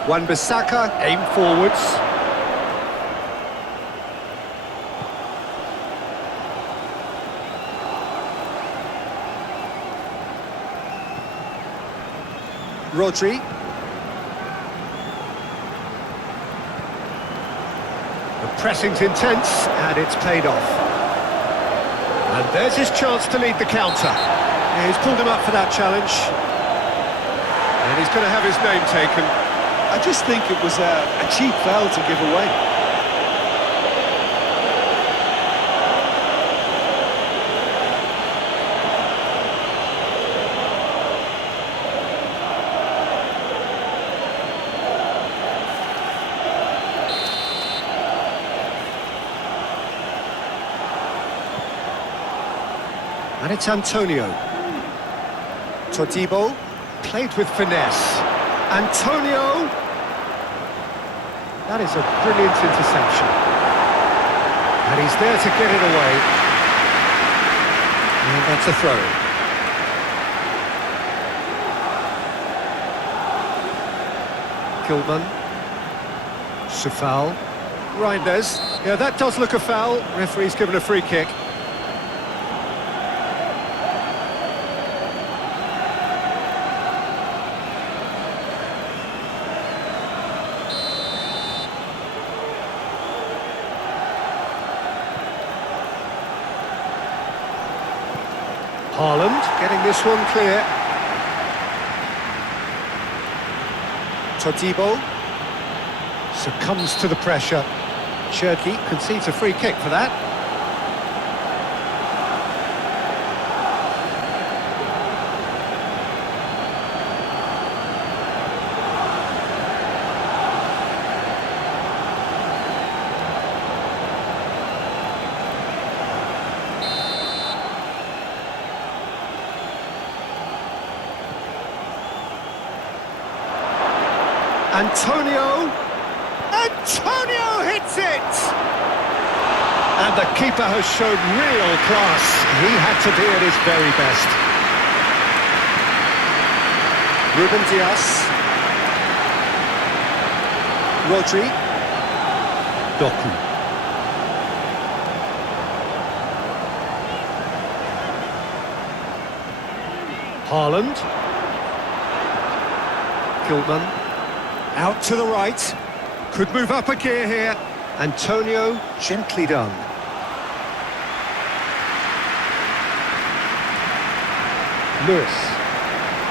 Wan-Bissaka aimed forwards. Rodri. The pressing's intense, and it's paid off. And there's his chance to lead the counter. Yeah, he's pulled him up for that challenge. And he's going to have his name taken. I just think it was a cheap foul to give away. And it's Antonio. Todibo played with finesse. Antonio! That is a brilliant interception. And he's there to get it away. And that's a throw. Gilman. Safal. Reinders. Yeah, that does look a foul. Referee's given a free kick. Haaland getting this one clear. Todibo succumbs to the pressure. Cherki concedes a free kick for that. Antonio hits it! And the keeper has shown real class. He had to be at his very best. Ruben Dias. Rodri. Doku. Haaland. Gilman. Out to the right. Could move up a gear here. Antonio, gently done.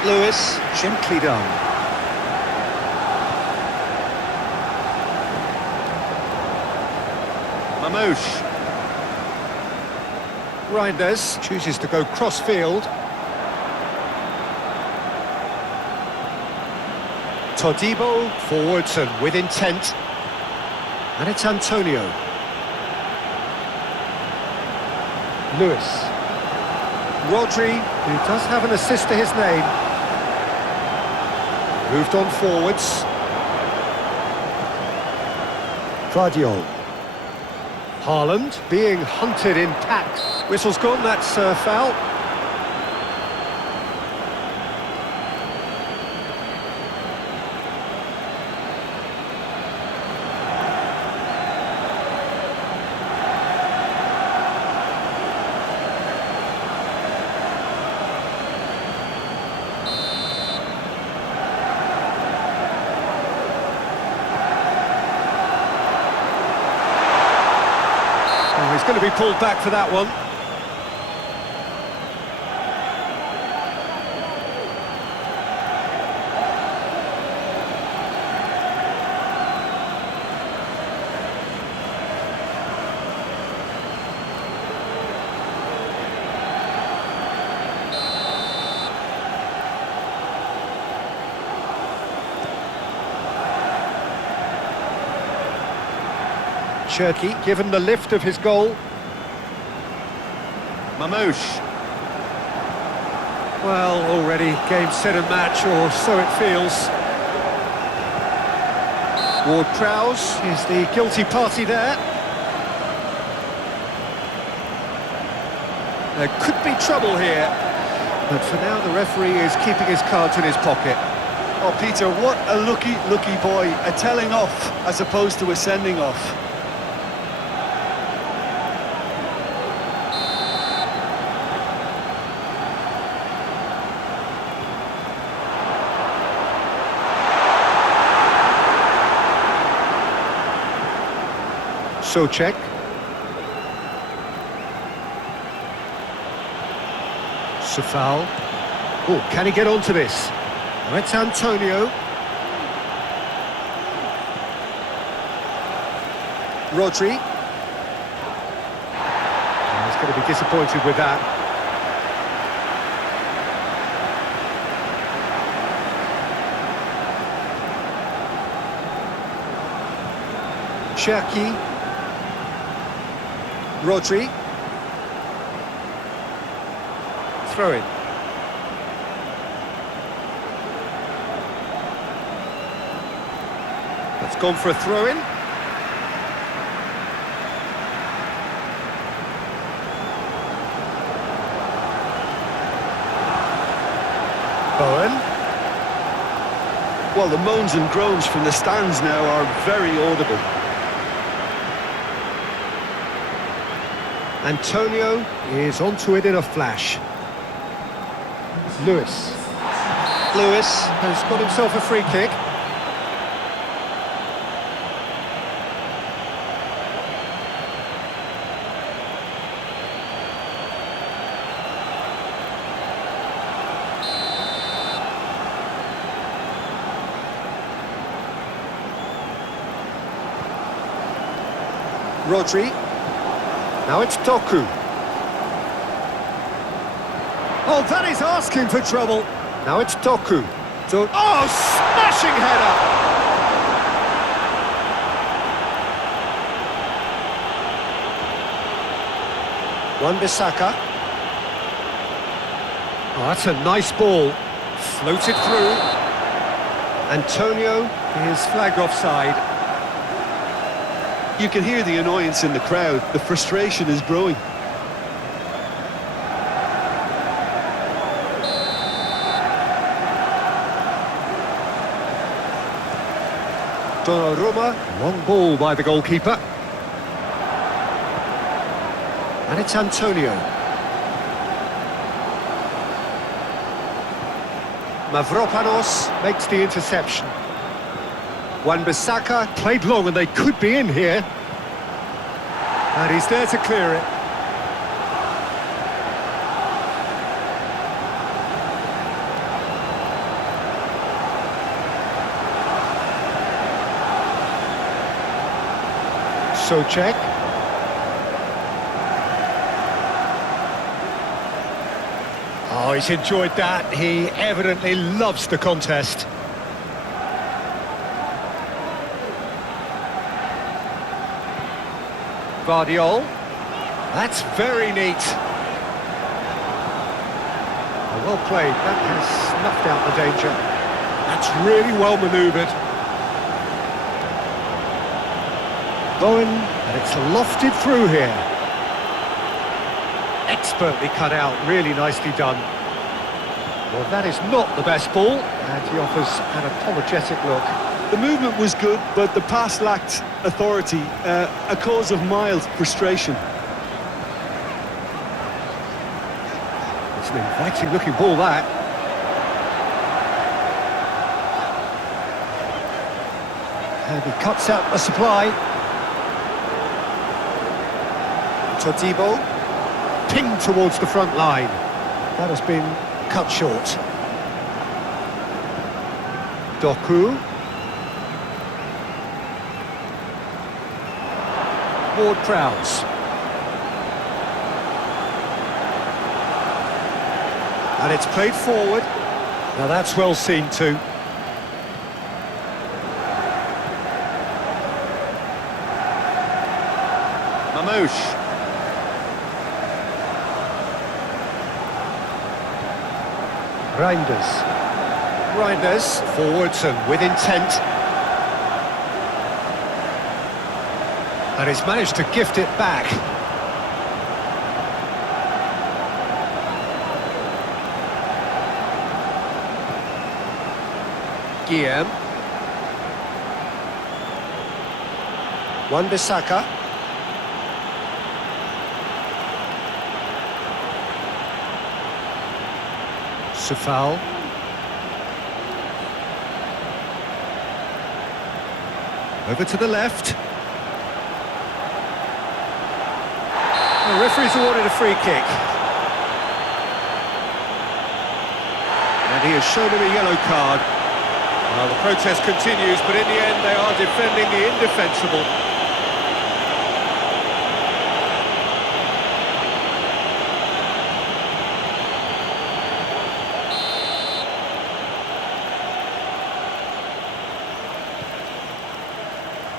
Lewis, gently done. Mamouche. Reinders chooses to go cross-field. Todibo forwards and with intent. And it's Antonio. Lewis. Rodri, who does have an assist to his name. Moved on forwards. Guardiola. Haaland being hunted in packs. Whistle's gone, that's foul. He's going to be pulled back for that one. Cherki given the lift of his goal. Mamouche. Well, already game, set and match, or so it feels. Ward-Prowse is the guilty party there. There could be trouble here, but for now the referee is keeping his cards in his pocket. Oh, Peter, what a lucky boy. A telling off as opposed to a sending off. Socek. Safal. Oh, can he get onto this? Oh, it's Antonio. Rodri. Oh, he's going to be disappointed with that. Cherki. Rodri. Throw in. That's gone for a throw in. Bowen. Well, the moans and groans from the stands now are very audible. Antonio is onto it in a flash. Lewis. Lewis has got himself a free kick. Rodri. Now it's Doku. Oh, that is asking for trouble. Now it's Doku. Oh, smashing header! Wan-Bissaka. Oh, that's a nice ball. Floated through. Antonio is flagged offside. You can hear the annoyance in the crowd. The frustration is growing. Donnarumma, long ball by the goalkeeper. And it's Antonio. Mavropanos makes the interception. Wan-Bissaka played long and they could be in here. And he's there to clear it. Souček. Oh, he's enjoyed that. He evidently loves the contest. Guardiol. That's very neat. Oh, well played. That has snuffed out the danger. That's really well manoeuvred. Bowen, and it's lofted through here. Expertly cut out, really nicely done. Well, that is not the best ball, and he offers an apologetic look. The movement was good, but the pass lacked authority, a cause of mild frustration. It's an inviting-looking ball, that. And he cuts out the supply. Todibo, pinged towards the front line. That has been cut short. Doku. Ward-Prowse. And it's played forward. Now that's well seen too. Mamouche. Reinders, forwards and with intent. And he's managed to gift it back. Guillem. Wan-Bissaka. Safal. Over to the left. The referee's awarded a free kick. And he has shown him a yellow card. Well, the protest continues, but in the end they are defending the indefensible.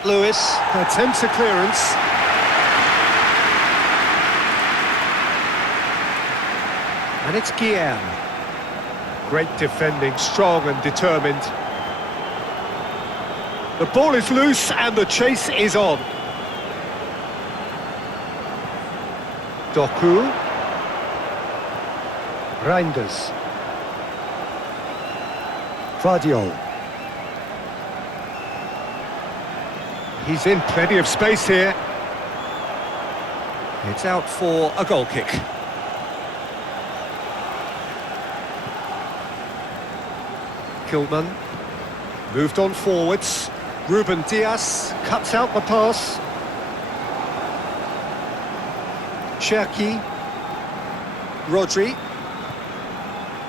Lewis attempts a clearance. And it's Guillem. Great defending, strong and determined. The ball is loose and the chase is on. Doku. Reinders. Vardiol. He's in plenty of space here. It's out for a goal kick. Kilman moved on forwards. Ruben Diaz cuts out the pass. Cherki. Rodri.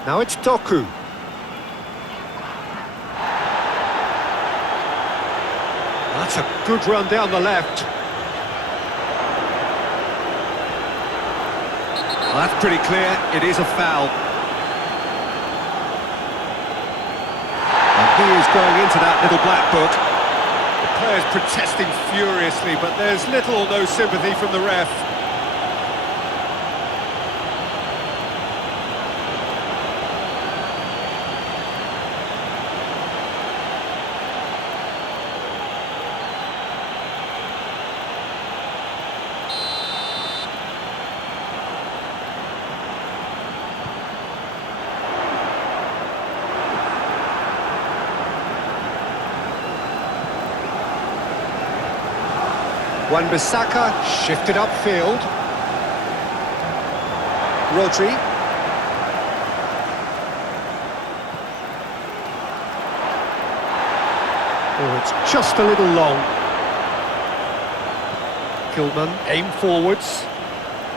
Now it's Doku. That's a good run down the left. Well, that's pretty clear. It is a foul. And he is going into that little black book. The player's protesting furiously, but there's little or no sympathy from the ref. Wan-Bissaka shifted upfield. Rodri. Oh, it's just a little long. Kilman, aim forwards.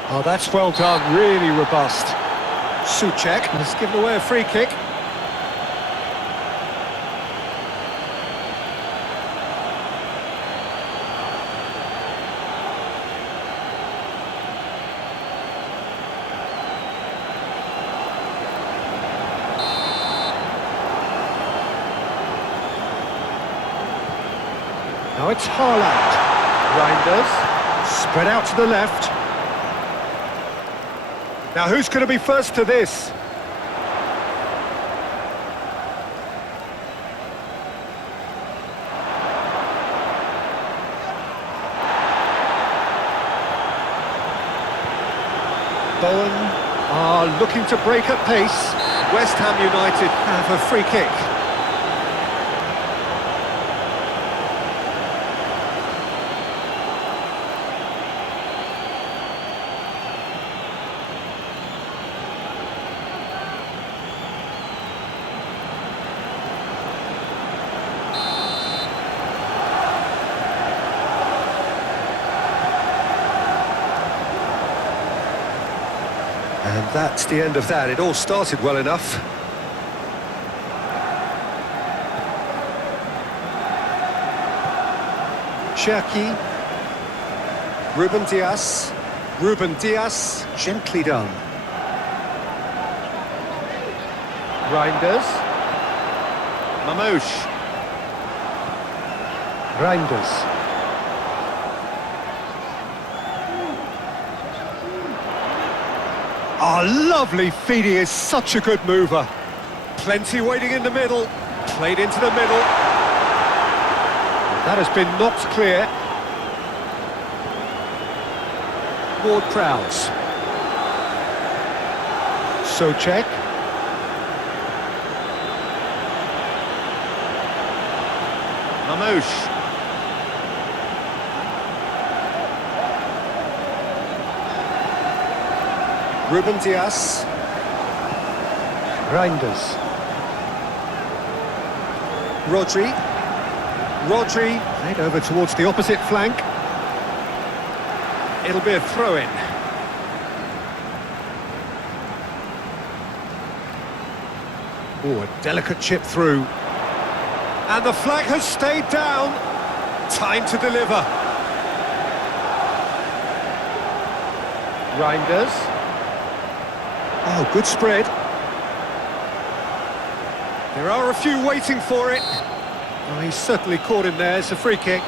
Oh, that's well done, really robust. Souček has given away a free kick. Now it's Haaland. Reinders, spread out to the left. Now who's going to be first to this? Bowen are looking to break at pace. West Ham United have a free kick. And that's the end of that. It all started well enough. Cherki. Ruben Diaz. Ruben Diaz, gently done. Reinders. Mamouche. Reinders. Oh, lovely feed, he is such a good mover. Plenty waiting in the middle, played into the middle. That has been knocked clear. Ward-Prowse. Souček. Mamouche. Ruben Diaz. Reinders. Rodri. Rodri, played over towards the opposite flank. It'll be a throw-in. Oh, a delicate chip through. And the flag has stayed down. Time to deliver. Reinders. Oh, good spread. There are a few waiting for it. Oh, he's certainly caught him there. It's a free kick.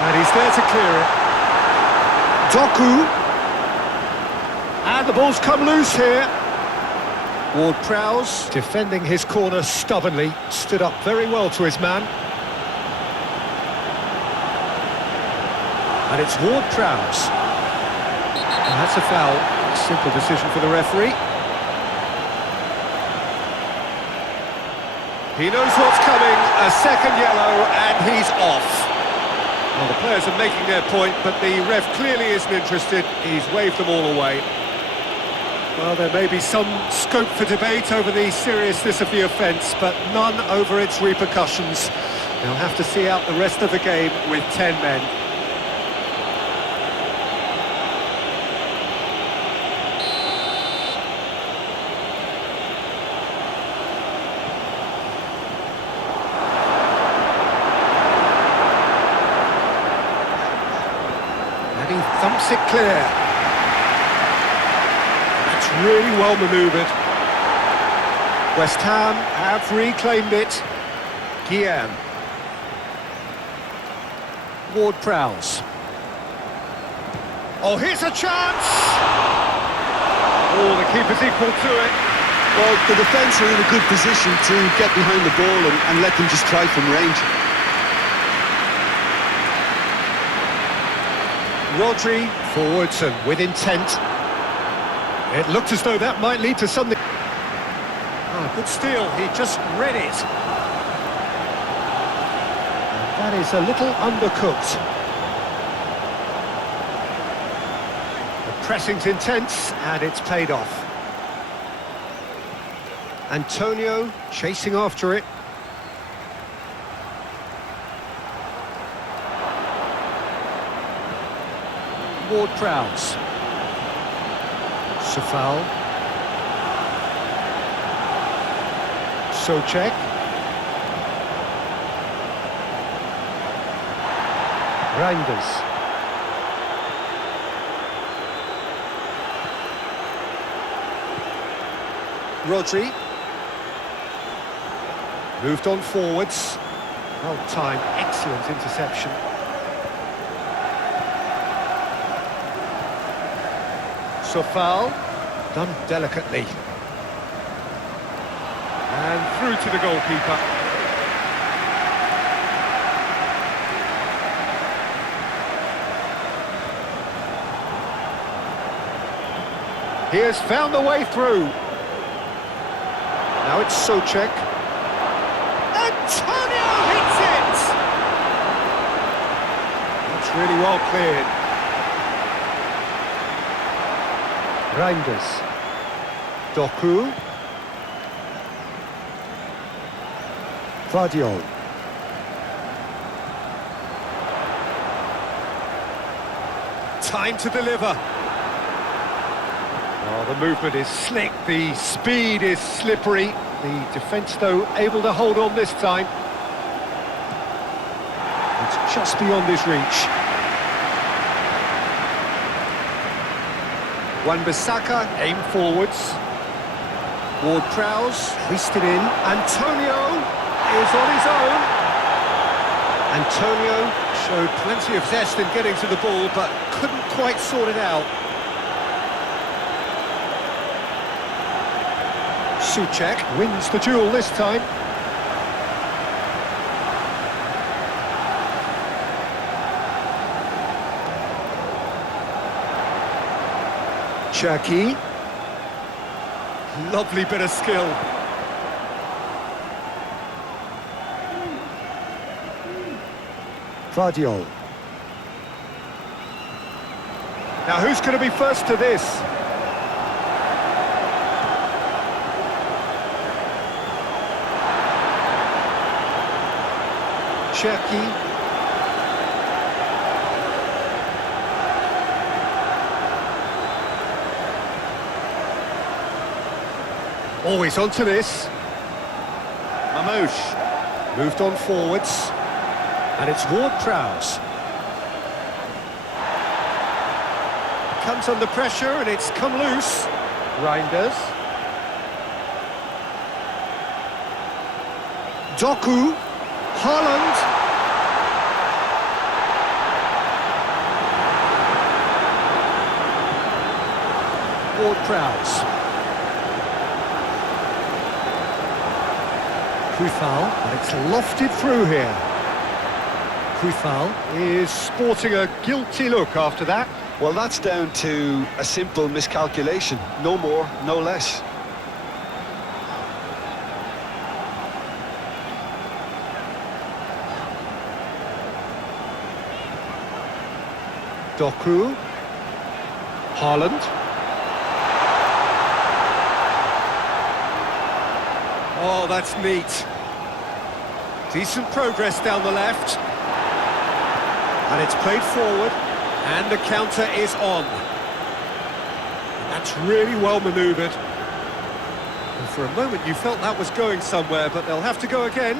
And he's there to clear it. Doku. And the ball's come loose here. Ward-Prowse, defending his corner stubbornly, stood up very well to his man. And it's Ward-Prowse. And that's a foul. Simple decision for the referee. He knows what's coming, a second yellow, and he's off. Well, the players are making their point, but the ref clearly isn't interested. He's waved them all away. Well, there may be some scope for debate over the seriousness of the offence, but none over its repercussions. They'll have to see out the rest of the game with 10 men. And he thumps it clear. That's really well manoeuvred. West Ham have reclaimed it. Guillaume. Ward-Prowse. Oh, here's a chance! Oh, the keeper's equal to it. Well, the defence are in a good position to get behind the ball and let them just try from range. Rodri forwards and with intent. It looked as though that might lead to something. Oh, good steal, he just read it. And that is a little undercooked. The pressing's intense and it's paid off. Antonio chasing after it. Ward-Prowse. Safal. Socek. Reinders. Rodri. Moved on forwards. Well timed, excellent interception. Safal, done delicately. And through to the goalkeeper. He has found a way through. Now it's Socek. Antonio hits it! That's really well cleared. Reinders. Doku. Vardiol. Time to deliver. Oh, the movement is slick, the speed is slippery. The defence, though, able to hold on this time. It's just beyond his reach. Wan-Bissaka aim forwards. Ward-Prowse hoisted in. Antonio is on his own. Antonio showed plenty of zest in getting to the ball, but couldn't quite sort it out. Socek wins the duel this time. Cherki. Lovely bit of skill. Vardiol. Now who's going to be first to this? Cherki. Always onto this. Mamouche. Moved on forwards. And it's Ward-Prowse. Comes under pressure and it's come loose. Reinders. Doku. Haaland. Ward-Prowse. Kufal, but it's lofted through here. Kufal is sporting a guilty look after that. Well, that's down to a simple miscalculation. No more, no less. Doku. Haaland. Oh, that's neat. Decent progress down the left. And it's played forward, and the counter is on. That's really well manoeuvred. And for a moment you felt that was going somewhere, but they'll have to go again.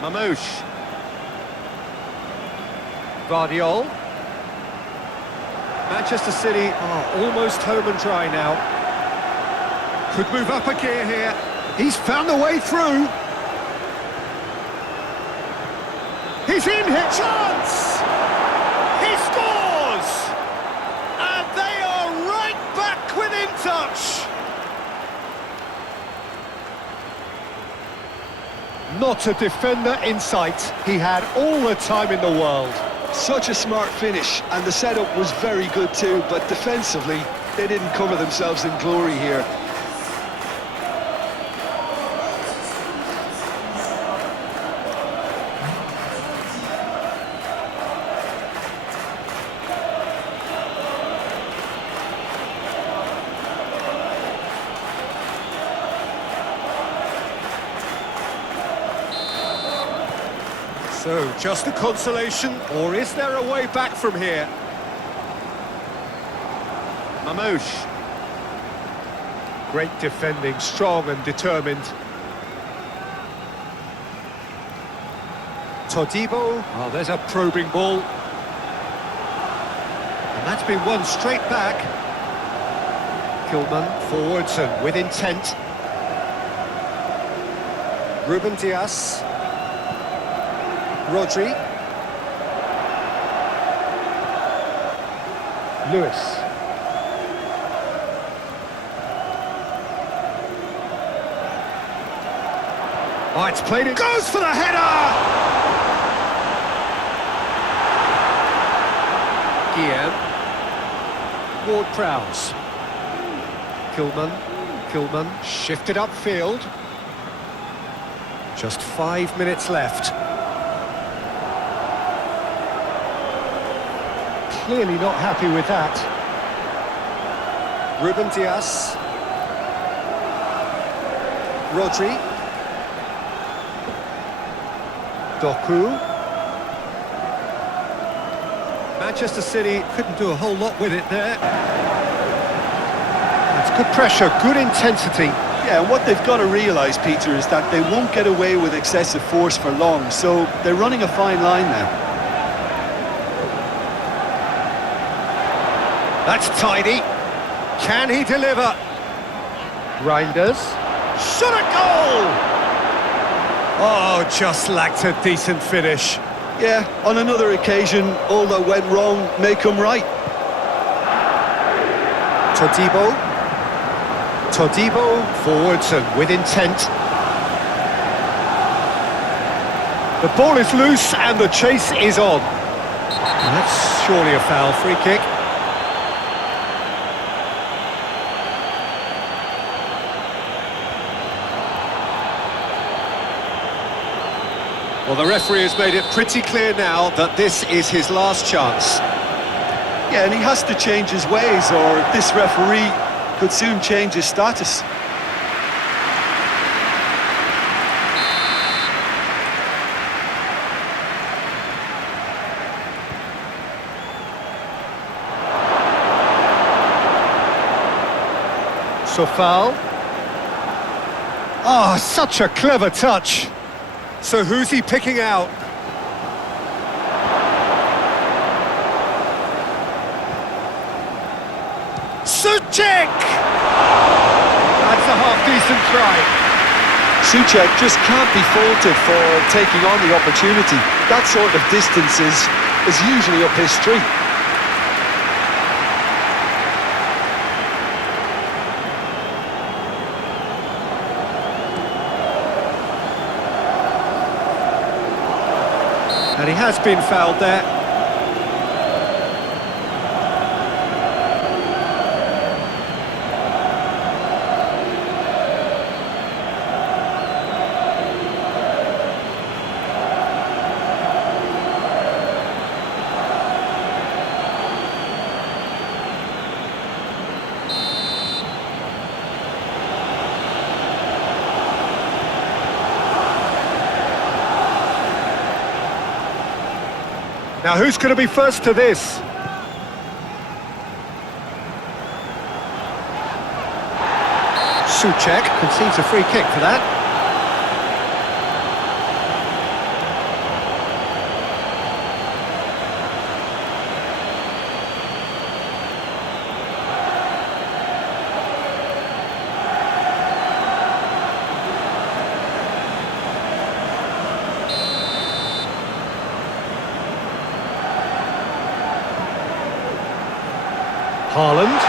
Mamouche. Guardiol. Manchester City are almost home and dry now. Could move up a gear here. He's found a way through. He's in here. Chance! He scores! And they are right back within touch. Not a defender in sight. He had all the time in the world. Such a smart finish, and the setup was very good too, but defensively, they didn't cover themselves in glory here. So, just a consolation, or is there a way back from here? Mamouche. Great defending, strong and determined. Todibo. Oh, there's a probing ball. And that's been won straight back. Kilman forwards and with intent. Ruben Dias. Rodri. Lewis. Oh, it's played it. Goes for the header! Guillaume. Ward-Prowse. Kilman shifted upfield. Just 5 minutes left. Clearly not happy with that. Ruben Dias. Rodri. Doku. Manchester City couldn't do a whole lot with it there. That's good pressure, good intensity. Yeah, and what they've got to realise, Peter, is that they won't get away with excessive force for long, so they're running a fine line now. That's tidy. Can he deliver? Reinders. Shot a goal! Oh, just lacked a decent finish. Yeah, on another occasion, all that went wrong may come right. Todibo forwards and with intent. The ball is loose and the chase is on. That's surely a foul. Free kick. Well, the referee has made it pretty clear now that this is his last chance. Yeah, and he has to change his ways, or this referee could soon change his status. So foul. Oh, such a clever touch. So who's he picking out? Suchek! That's a half-decent try. Suchek just can't be faulted for taking on the opportunity. That sort of distance is usually up his street. And he has been fouled there. Now, who's going to be first to this? Souček concedes a free kick for that. Haaland.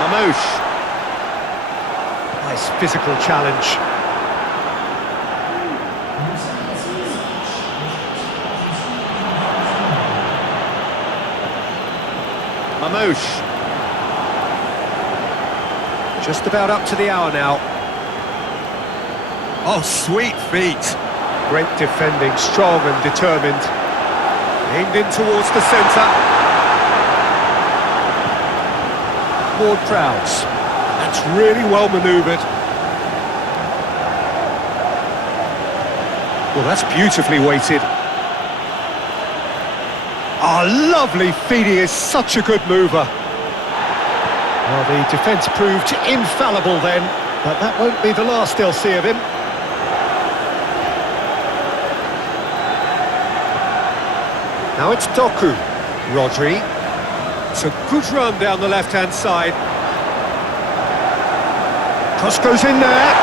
Mamouche. Nice physical challenge. Mamouche. Just about up to the hour now. Oh, sweet feet. Great defending, strong and determined. Aimed in towards the centre. Crowds. That's really well manoeuvred. Well, that's beautifully weighted. Ah, lovely feed. He is such a good mover. Well, the defence proved infallible then, but that won't be the last they'll see of him. Now it's Doku. Rodri. It's a good run down the left-hand side. Cross goes in there.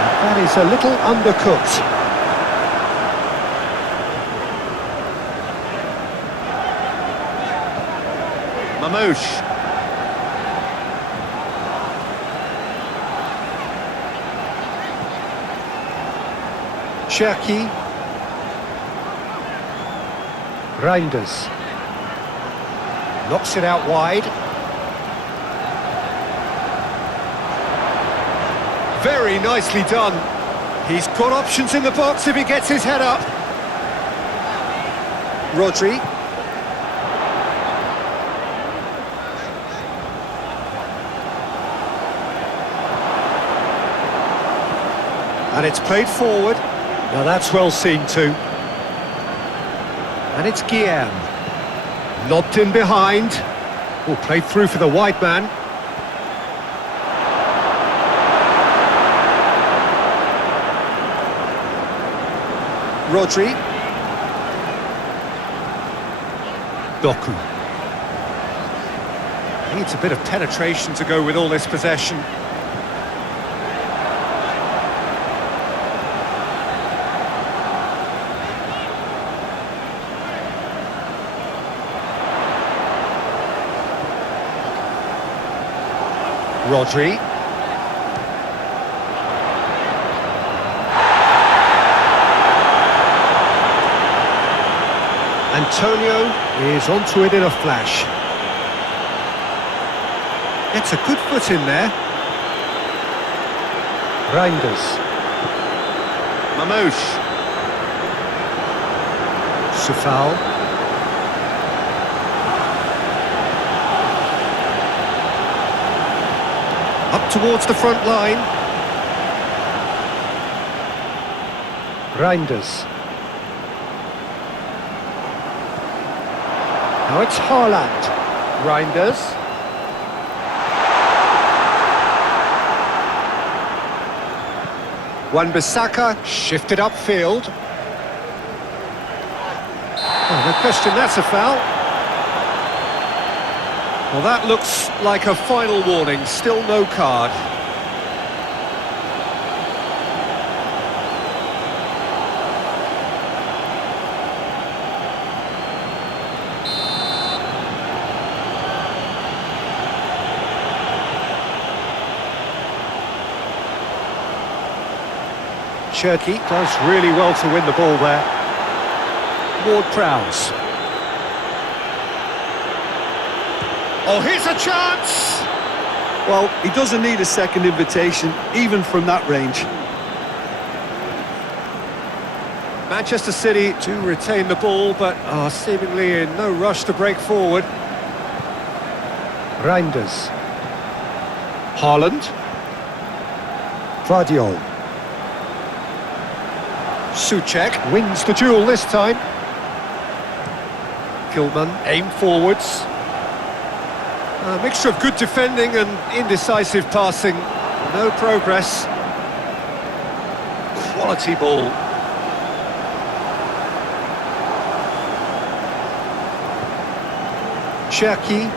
And that is a little undercooked. Mamouche. Cherki. Reinders. Knocks it out wide. Very nicely done. He's got options in the box if he gets his head up. Rodri. And it's played forward. Now that's well seen too. And it's Guillaume. Lobbed in behind. Oh, played through for the wide man. Rodri. Doku. Needs a bit of penetration to go with all this possession. Rodri. Antonio is onto it in a flash. Gets a good foot in there. Reinders. Mamouche. Sufal. Up towards the front line. Reinders. Now it's Haaland. Reinders. Wan-Bissaka shifted upfield. Oh, no question, that's a foul. Well, that looks like a final warning, still no card. Cherky does really well to win the ball there. Ward-Prowse. Oh, here's a chance! Well, he doesn't need a second invitation, even from that range. Manchester City to retain the ball, but are seemingly in no rush to break forward. Reinders. Haaland. Vardiol. Souček wins the duel this time. Gilman aim forwards. A mixture of good defending and indecisive passing. No progress. Quality ball. Cherky.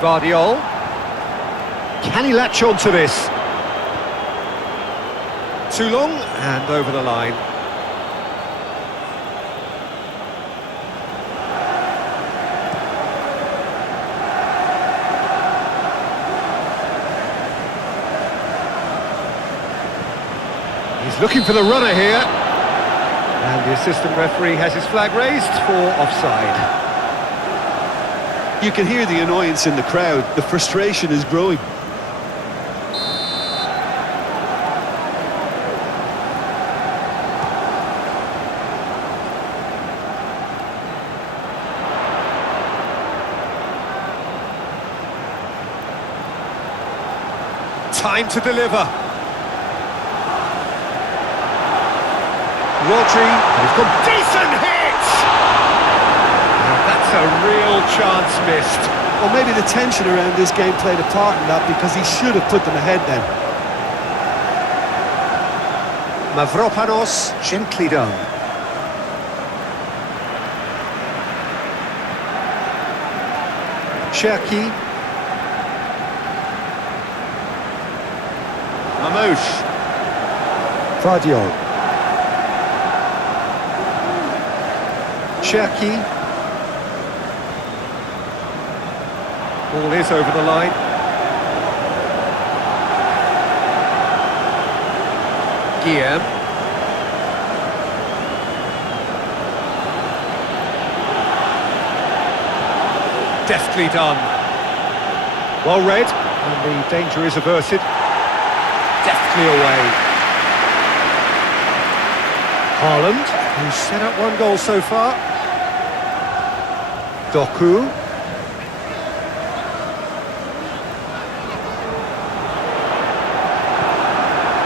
Vardiol. Can he latch on to this? Too long and over the line. He's looking for the runner here. And the assistant referee has his flag raised for offside. You can hear the annoyance in the crowd. The frustration is growing. Time to deliver. Rodri, he's got decent hit! That's a real chance missed. Well, maybe the tension around this game played a part in that, because he should have put them ahead then. Mavropanos, gently done. Cherky. Mamouche. Vardiol. Cherky. Ball is over the line. Guillaume. Deftly done. Well read, and the danger is averted. Deftly away. Haaland, who's set up one goal so far. Doku.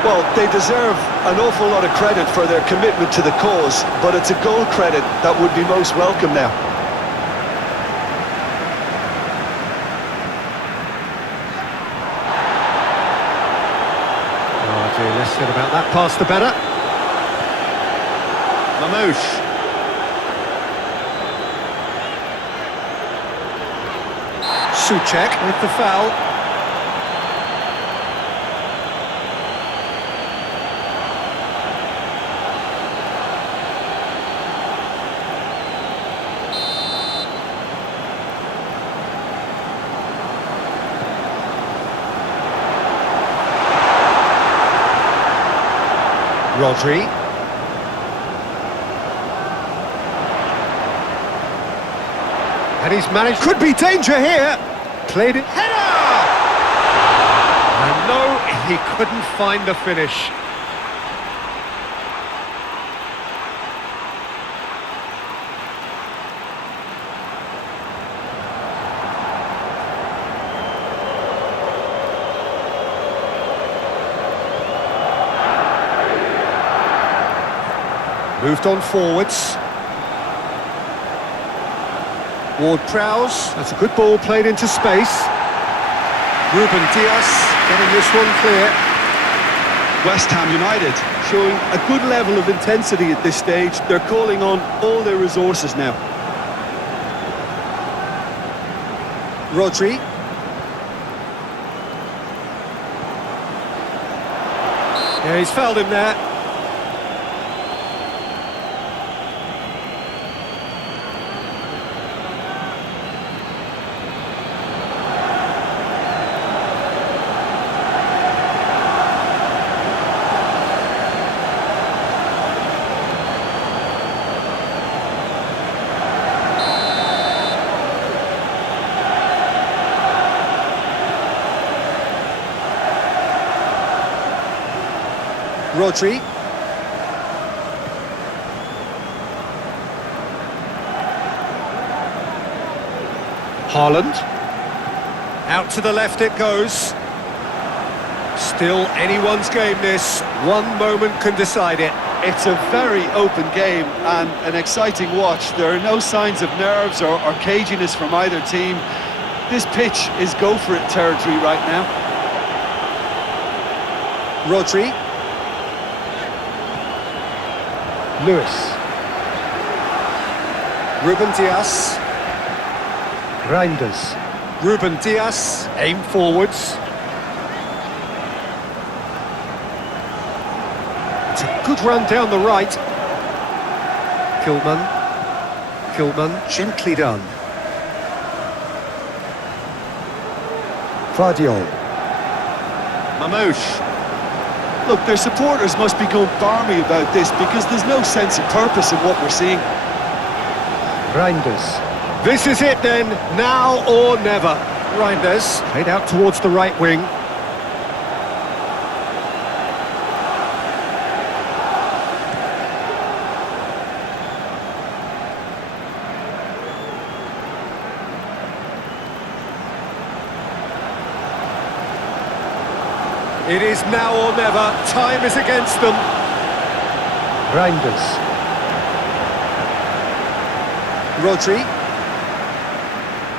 Well, they deserve an awful lot of credit for their commitment to the cause, but it's a goal credit that would be most welcome now. Oh dear, less said about that pass the better. Mamouche. Souček with the foul. Rodri. And he's managed... Could be danger here! Played it... Header! And no, he couldn't find the finish. Moved on forwards. Ward-Prowse, that's a good ball played into space. Ruben Dias getting this one clear. West Ham United showing a good level of intensity at this stage. They're calling on all their resources now. Rodri. Yeah, he's fouled him there. Rodri. Haaland. Out to the left it goes. Still anyone's game this. One moment can decide it. It's a very open game and an exciting watch. There are no signs of nerves or caginess from either team. This pitch is go-for-it territory right now. Rodri. Lewis. Ruben Dias. Reinders. Ruben Dias, aim forwards. It's a good run down the right. Kilman, gently done. Guardiola. Mamouche. Look, their supporters must be going balmy about this because there's no sense of purpose in what we're seeing. Reinders. This is it then, now or never. Reinders, played out towards the right wing. It is now or never, time is against them. Reinders. Rodri.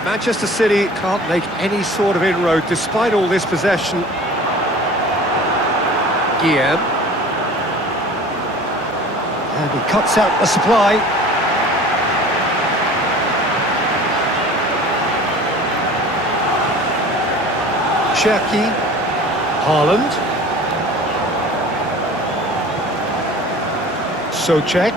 Manchester City can't make any sort of inroad despite all this possession. Guillem. And he cuts out the supply. Cherki. Haaland. Souček.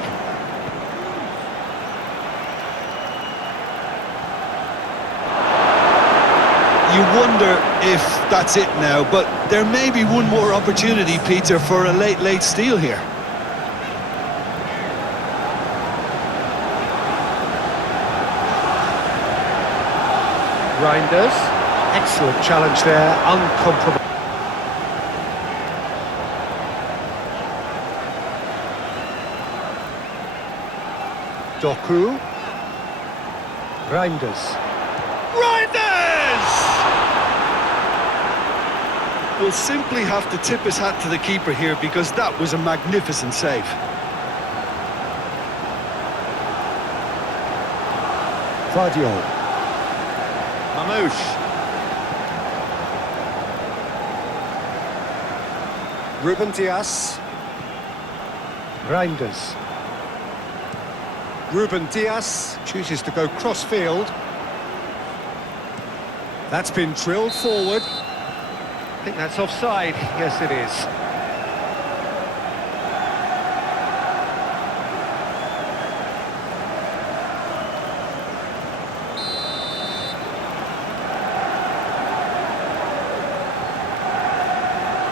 You wonder if that's it now, but there may be one more opportunity, Peter, for a late steal here. Reinders. Excellent challenge there, uncompromised. Doku. Reinders. Will simply have to tip his hat to the keeper here because that was a magnificent save. Guardiola. Mamouche. Ruben Dias. Reinders. Ruben Dias chooses to go cross-field. That's been drilled forward. I think that's offside. Yes, it is.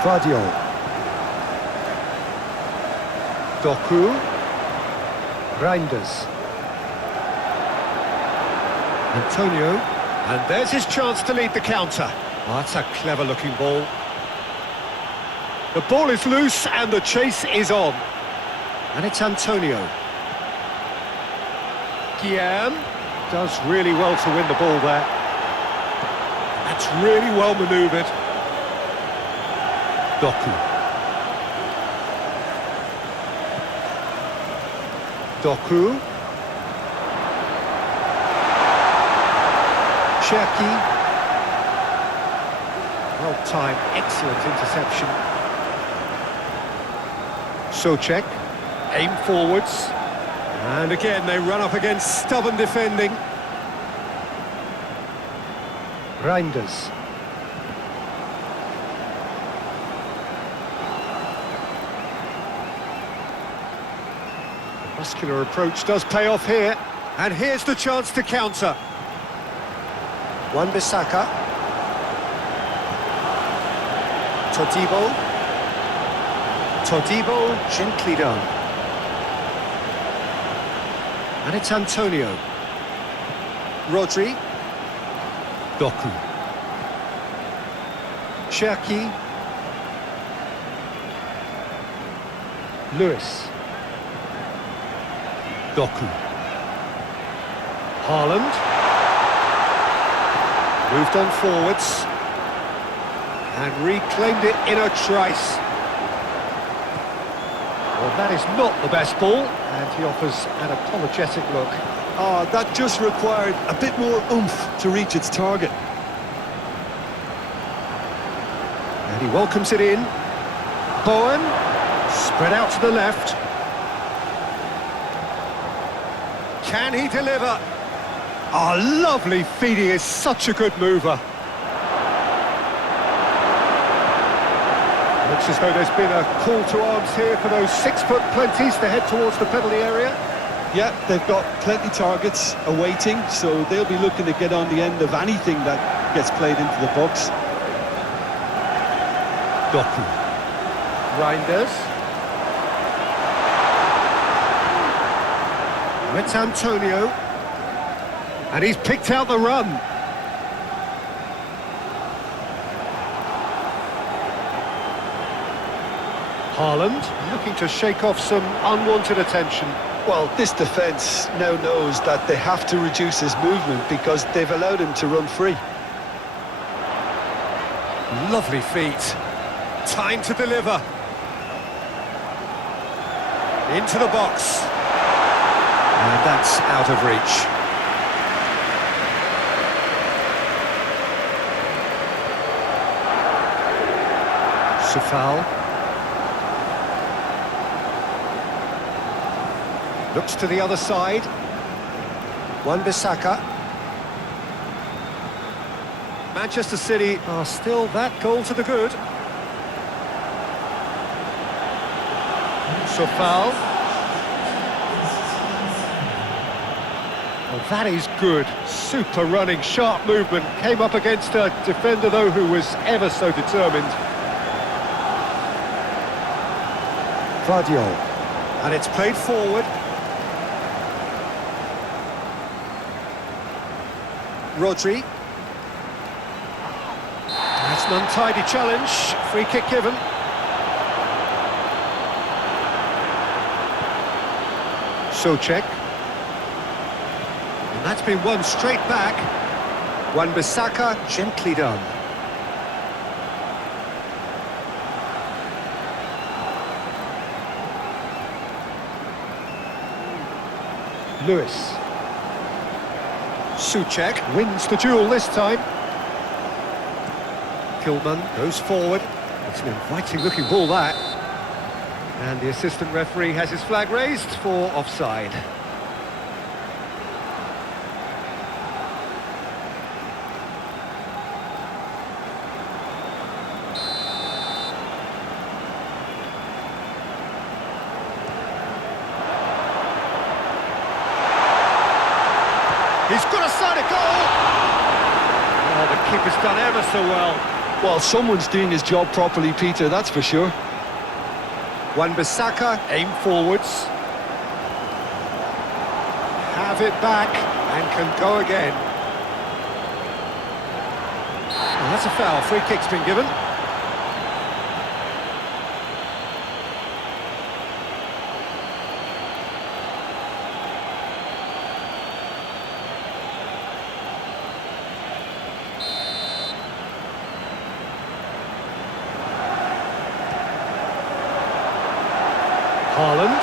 Guardiola. Doku. Reinders. Antonio. And there's his chance to lead the counter. Oh, that's a clever-looking ball. The ball is loose and the chase is on. And it's Antonio. Guillem does really well to win the ball there. That's really well manoeuvred. Doku. Doku. Cherki. Well timed, excellent interception. Souček, aim forwards. And again, they run up against stubborn defending. Reinders. The muscular approach does pay off here. And here's the chance to counter. Wan-Bissaka. Todibo, gently done. And it's Antonio. Rodri. Doku. Cherki. Lewis. Doku. Haaland. Moved on forwards. And reclaimed it in a trice. Well, that is not the best ball, and he offers an apologetic look. Oh, that just required a bit more oomph to reach its target. And he welcomes it in. Bowen, spread out to the left. Can he deliver? Oh, lovely feed, he is such a good mover. Looks as though there's been a call to arms here for those 6-foot plenties to head towards the penalty area. Yeah, they've got plenty targets awaiting, so they'll be looking to get on the end of anything that gets played into the box. Doku. Reinders. It's Antonio. And he's picked out the run. Haaland looking to shake off some unwanted attention. Well, this defence now knows that they have to reduce his movement because they've allowed him to run free. Lovely feet. Time to deliver. Into the box. And that's out of reach. Sufal. Looks to the other side. Wan-Bissaka. Manchester City are still that goal to the good. Sufal. Well, that is good. Super running, sharp movement. Came up against a defender, though, who was ever so determined. Vardiol. And it's played forward. Rodri. That's an untidy challenge. Free kick given. Souček. And that's been won straight back. Wan-Bissaka, gently done. Lewis. Souček wins the duel this time. Kilman goes forward. It's an inviting looking ball, that. And the assistant referee has his flag raised for offside. He's got a side of goal! Oh, the keeper's done ever so well. Well, someone's doing his job properly, Peter, that's for sure. Wan-Bissaka, aim forwards. Have it back and can go again. Well, that's a foul. Free kick's been given. Haaland.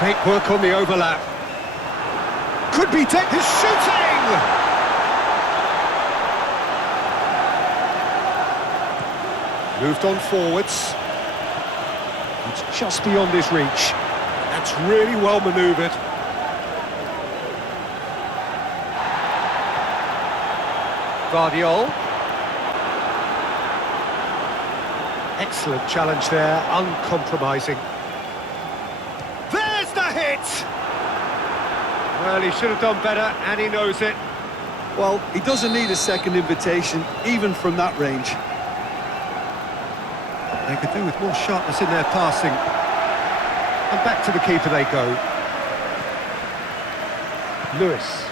Great work on the overlap. Could be his shooting! Moved on forwards. It's just beyond his reach. That's really well manoeuvred. Vardiol. Excellent challenge there, uncompromising. There's the hit! Well, he should have done better, and he knows it. Well, he doesn't need a second invitation, even from that range. They could do with more sharpness in their passing. And back to the keeper they go. Lewis.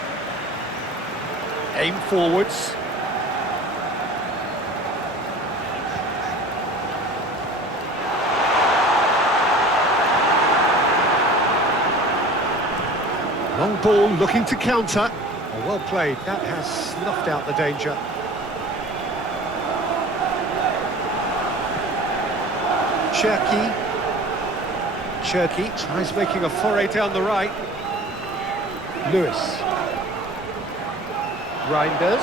Aim forwards. long ball looking to counter. Oh, well played, that has snuffed out the danger. Cherky tries making a foray down the right. Lewis. Reinders.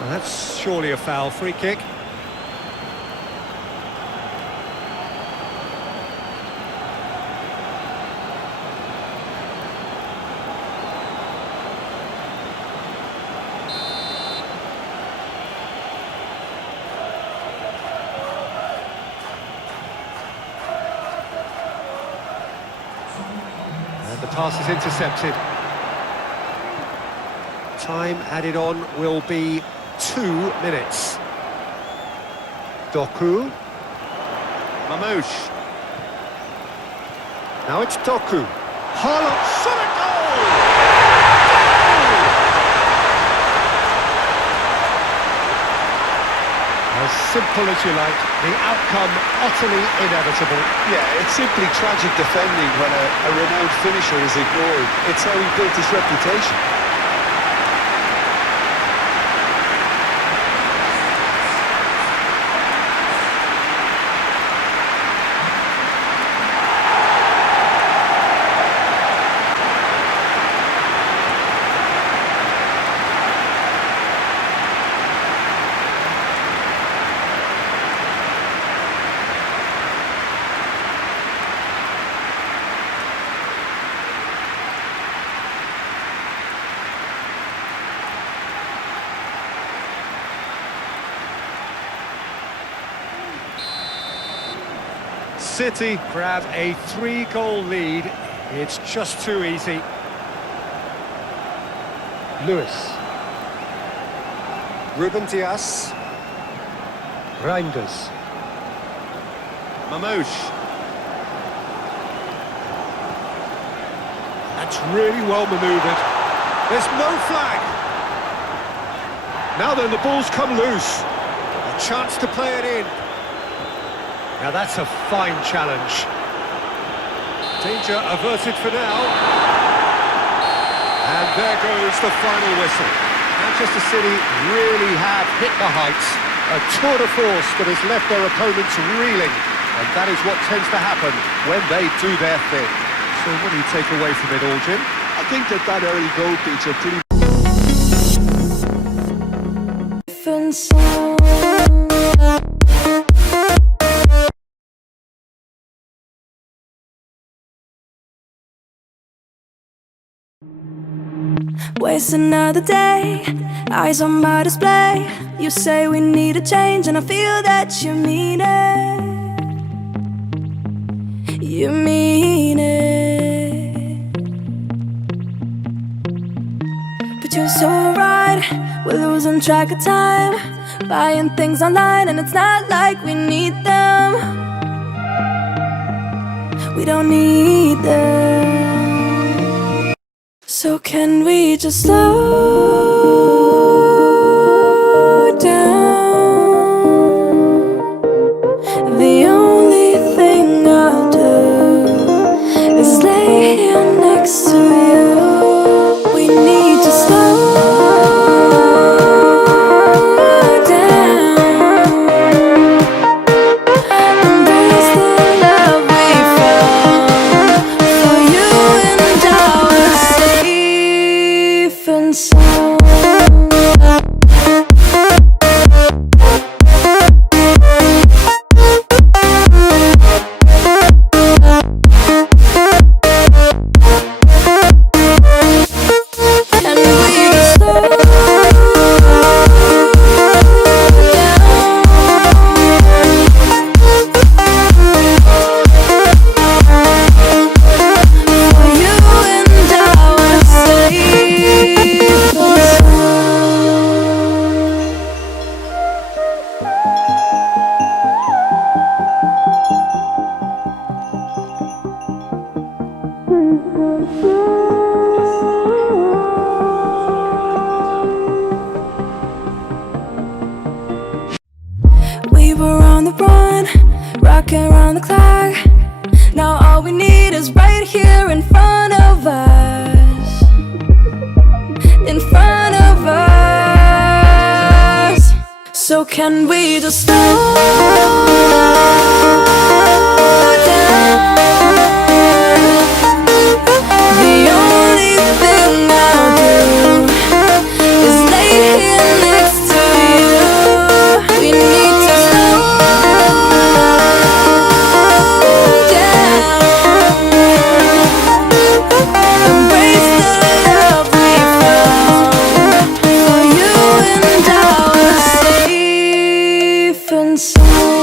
Well, that's surely a foul. Free kick. And the pass is intercepted. Time added on will be 2 minutes. Doku. Mamouche. Now it's Doku. Haaland, shot a goal! As simple as you like, the outcome utterly inevitable. Yeah, it's simply tragic defending when a renowned finisher is ignored. It's how he built his reputation. City grab a 3-goal lead. It's just too easy. Lewis. Ruben Dias. Reinders. Mamouche. That's really well manoeuvred. There's no flag. Now then, the ball's come loose. A chance to play it in. Now that's a fine challenge. Danger averted for now. And there goes the final whistle. Manchester City really have hit the heights. A tour de force that has left their opponents reeling. And that is what tends to happen when they do their thing. So what do you take away from it all, Jim? I think that early goal feature pretty... Different sound. Waste another day, eyes on my display. You say we need a change, and I feel that you mean it. You mean it. But you're so right, we're losing track of time, buying things online, and it's not like we need them. We don't need them. So can we just slow down? The only thing I'll do is lay here next to you. We need to slow down. Embrace the love we found for you and I. Safe and sound. working around the clock. Now all we need is right here in front of us. In front of us. So can we just slow down? The only thing I'll do is lay here next to you. We need to slow down. Embrace the love we found. For you and I are safe and sound.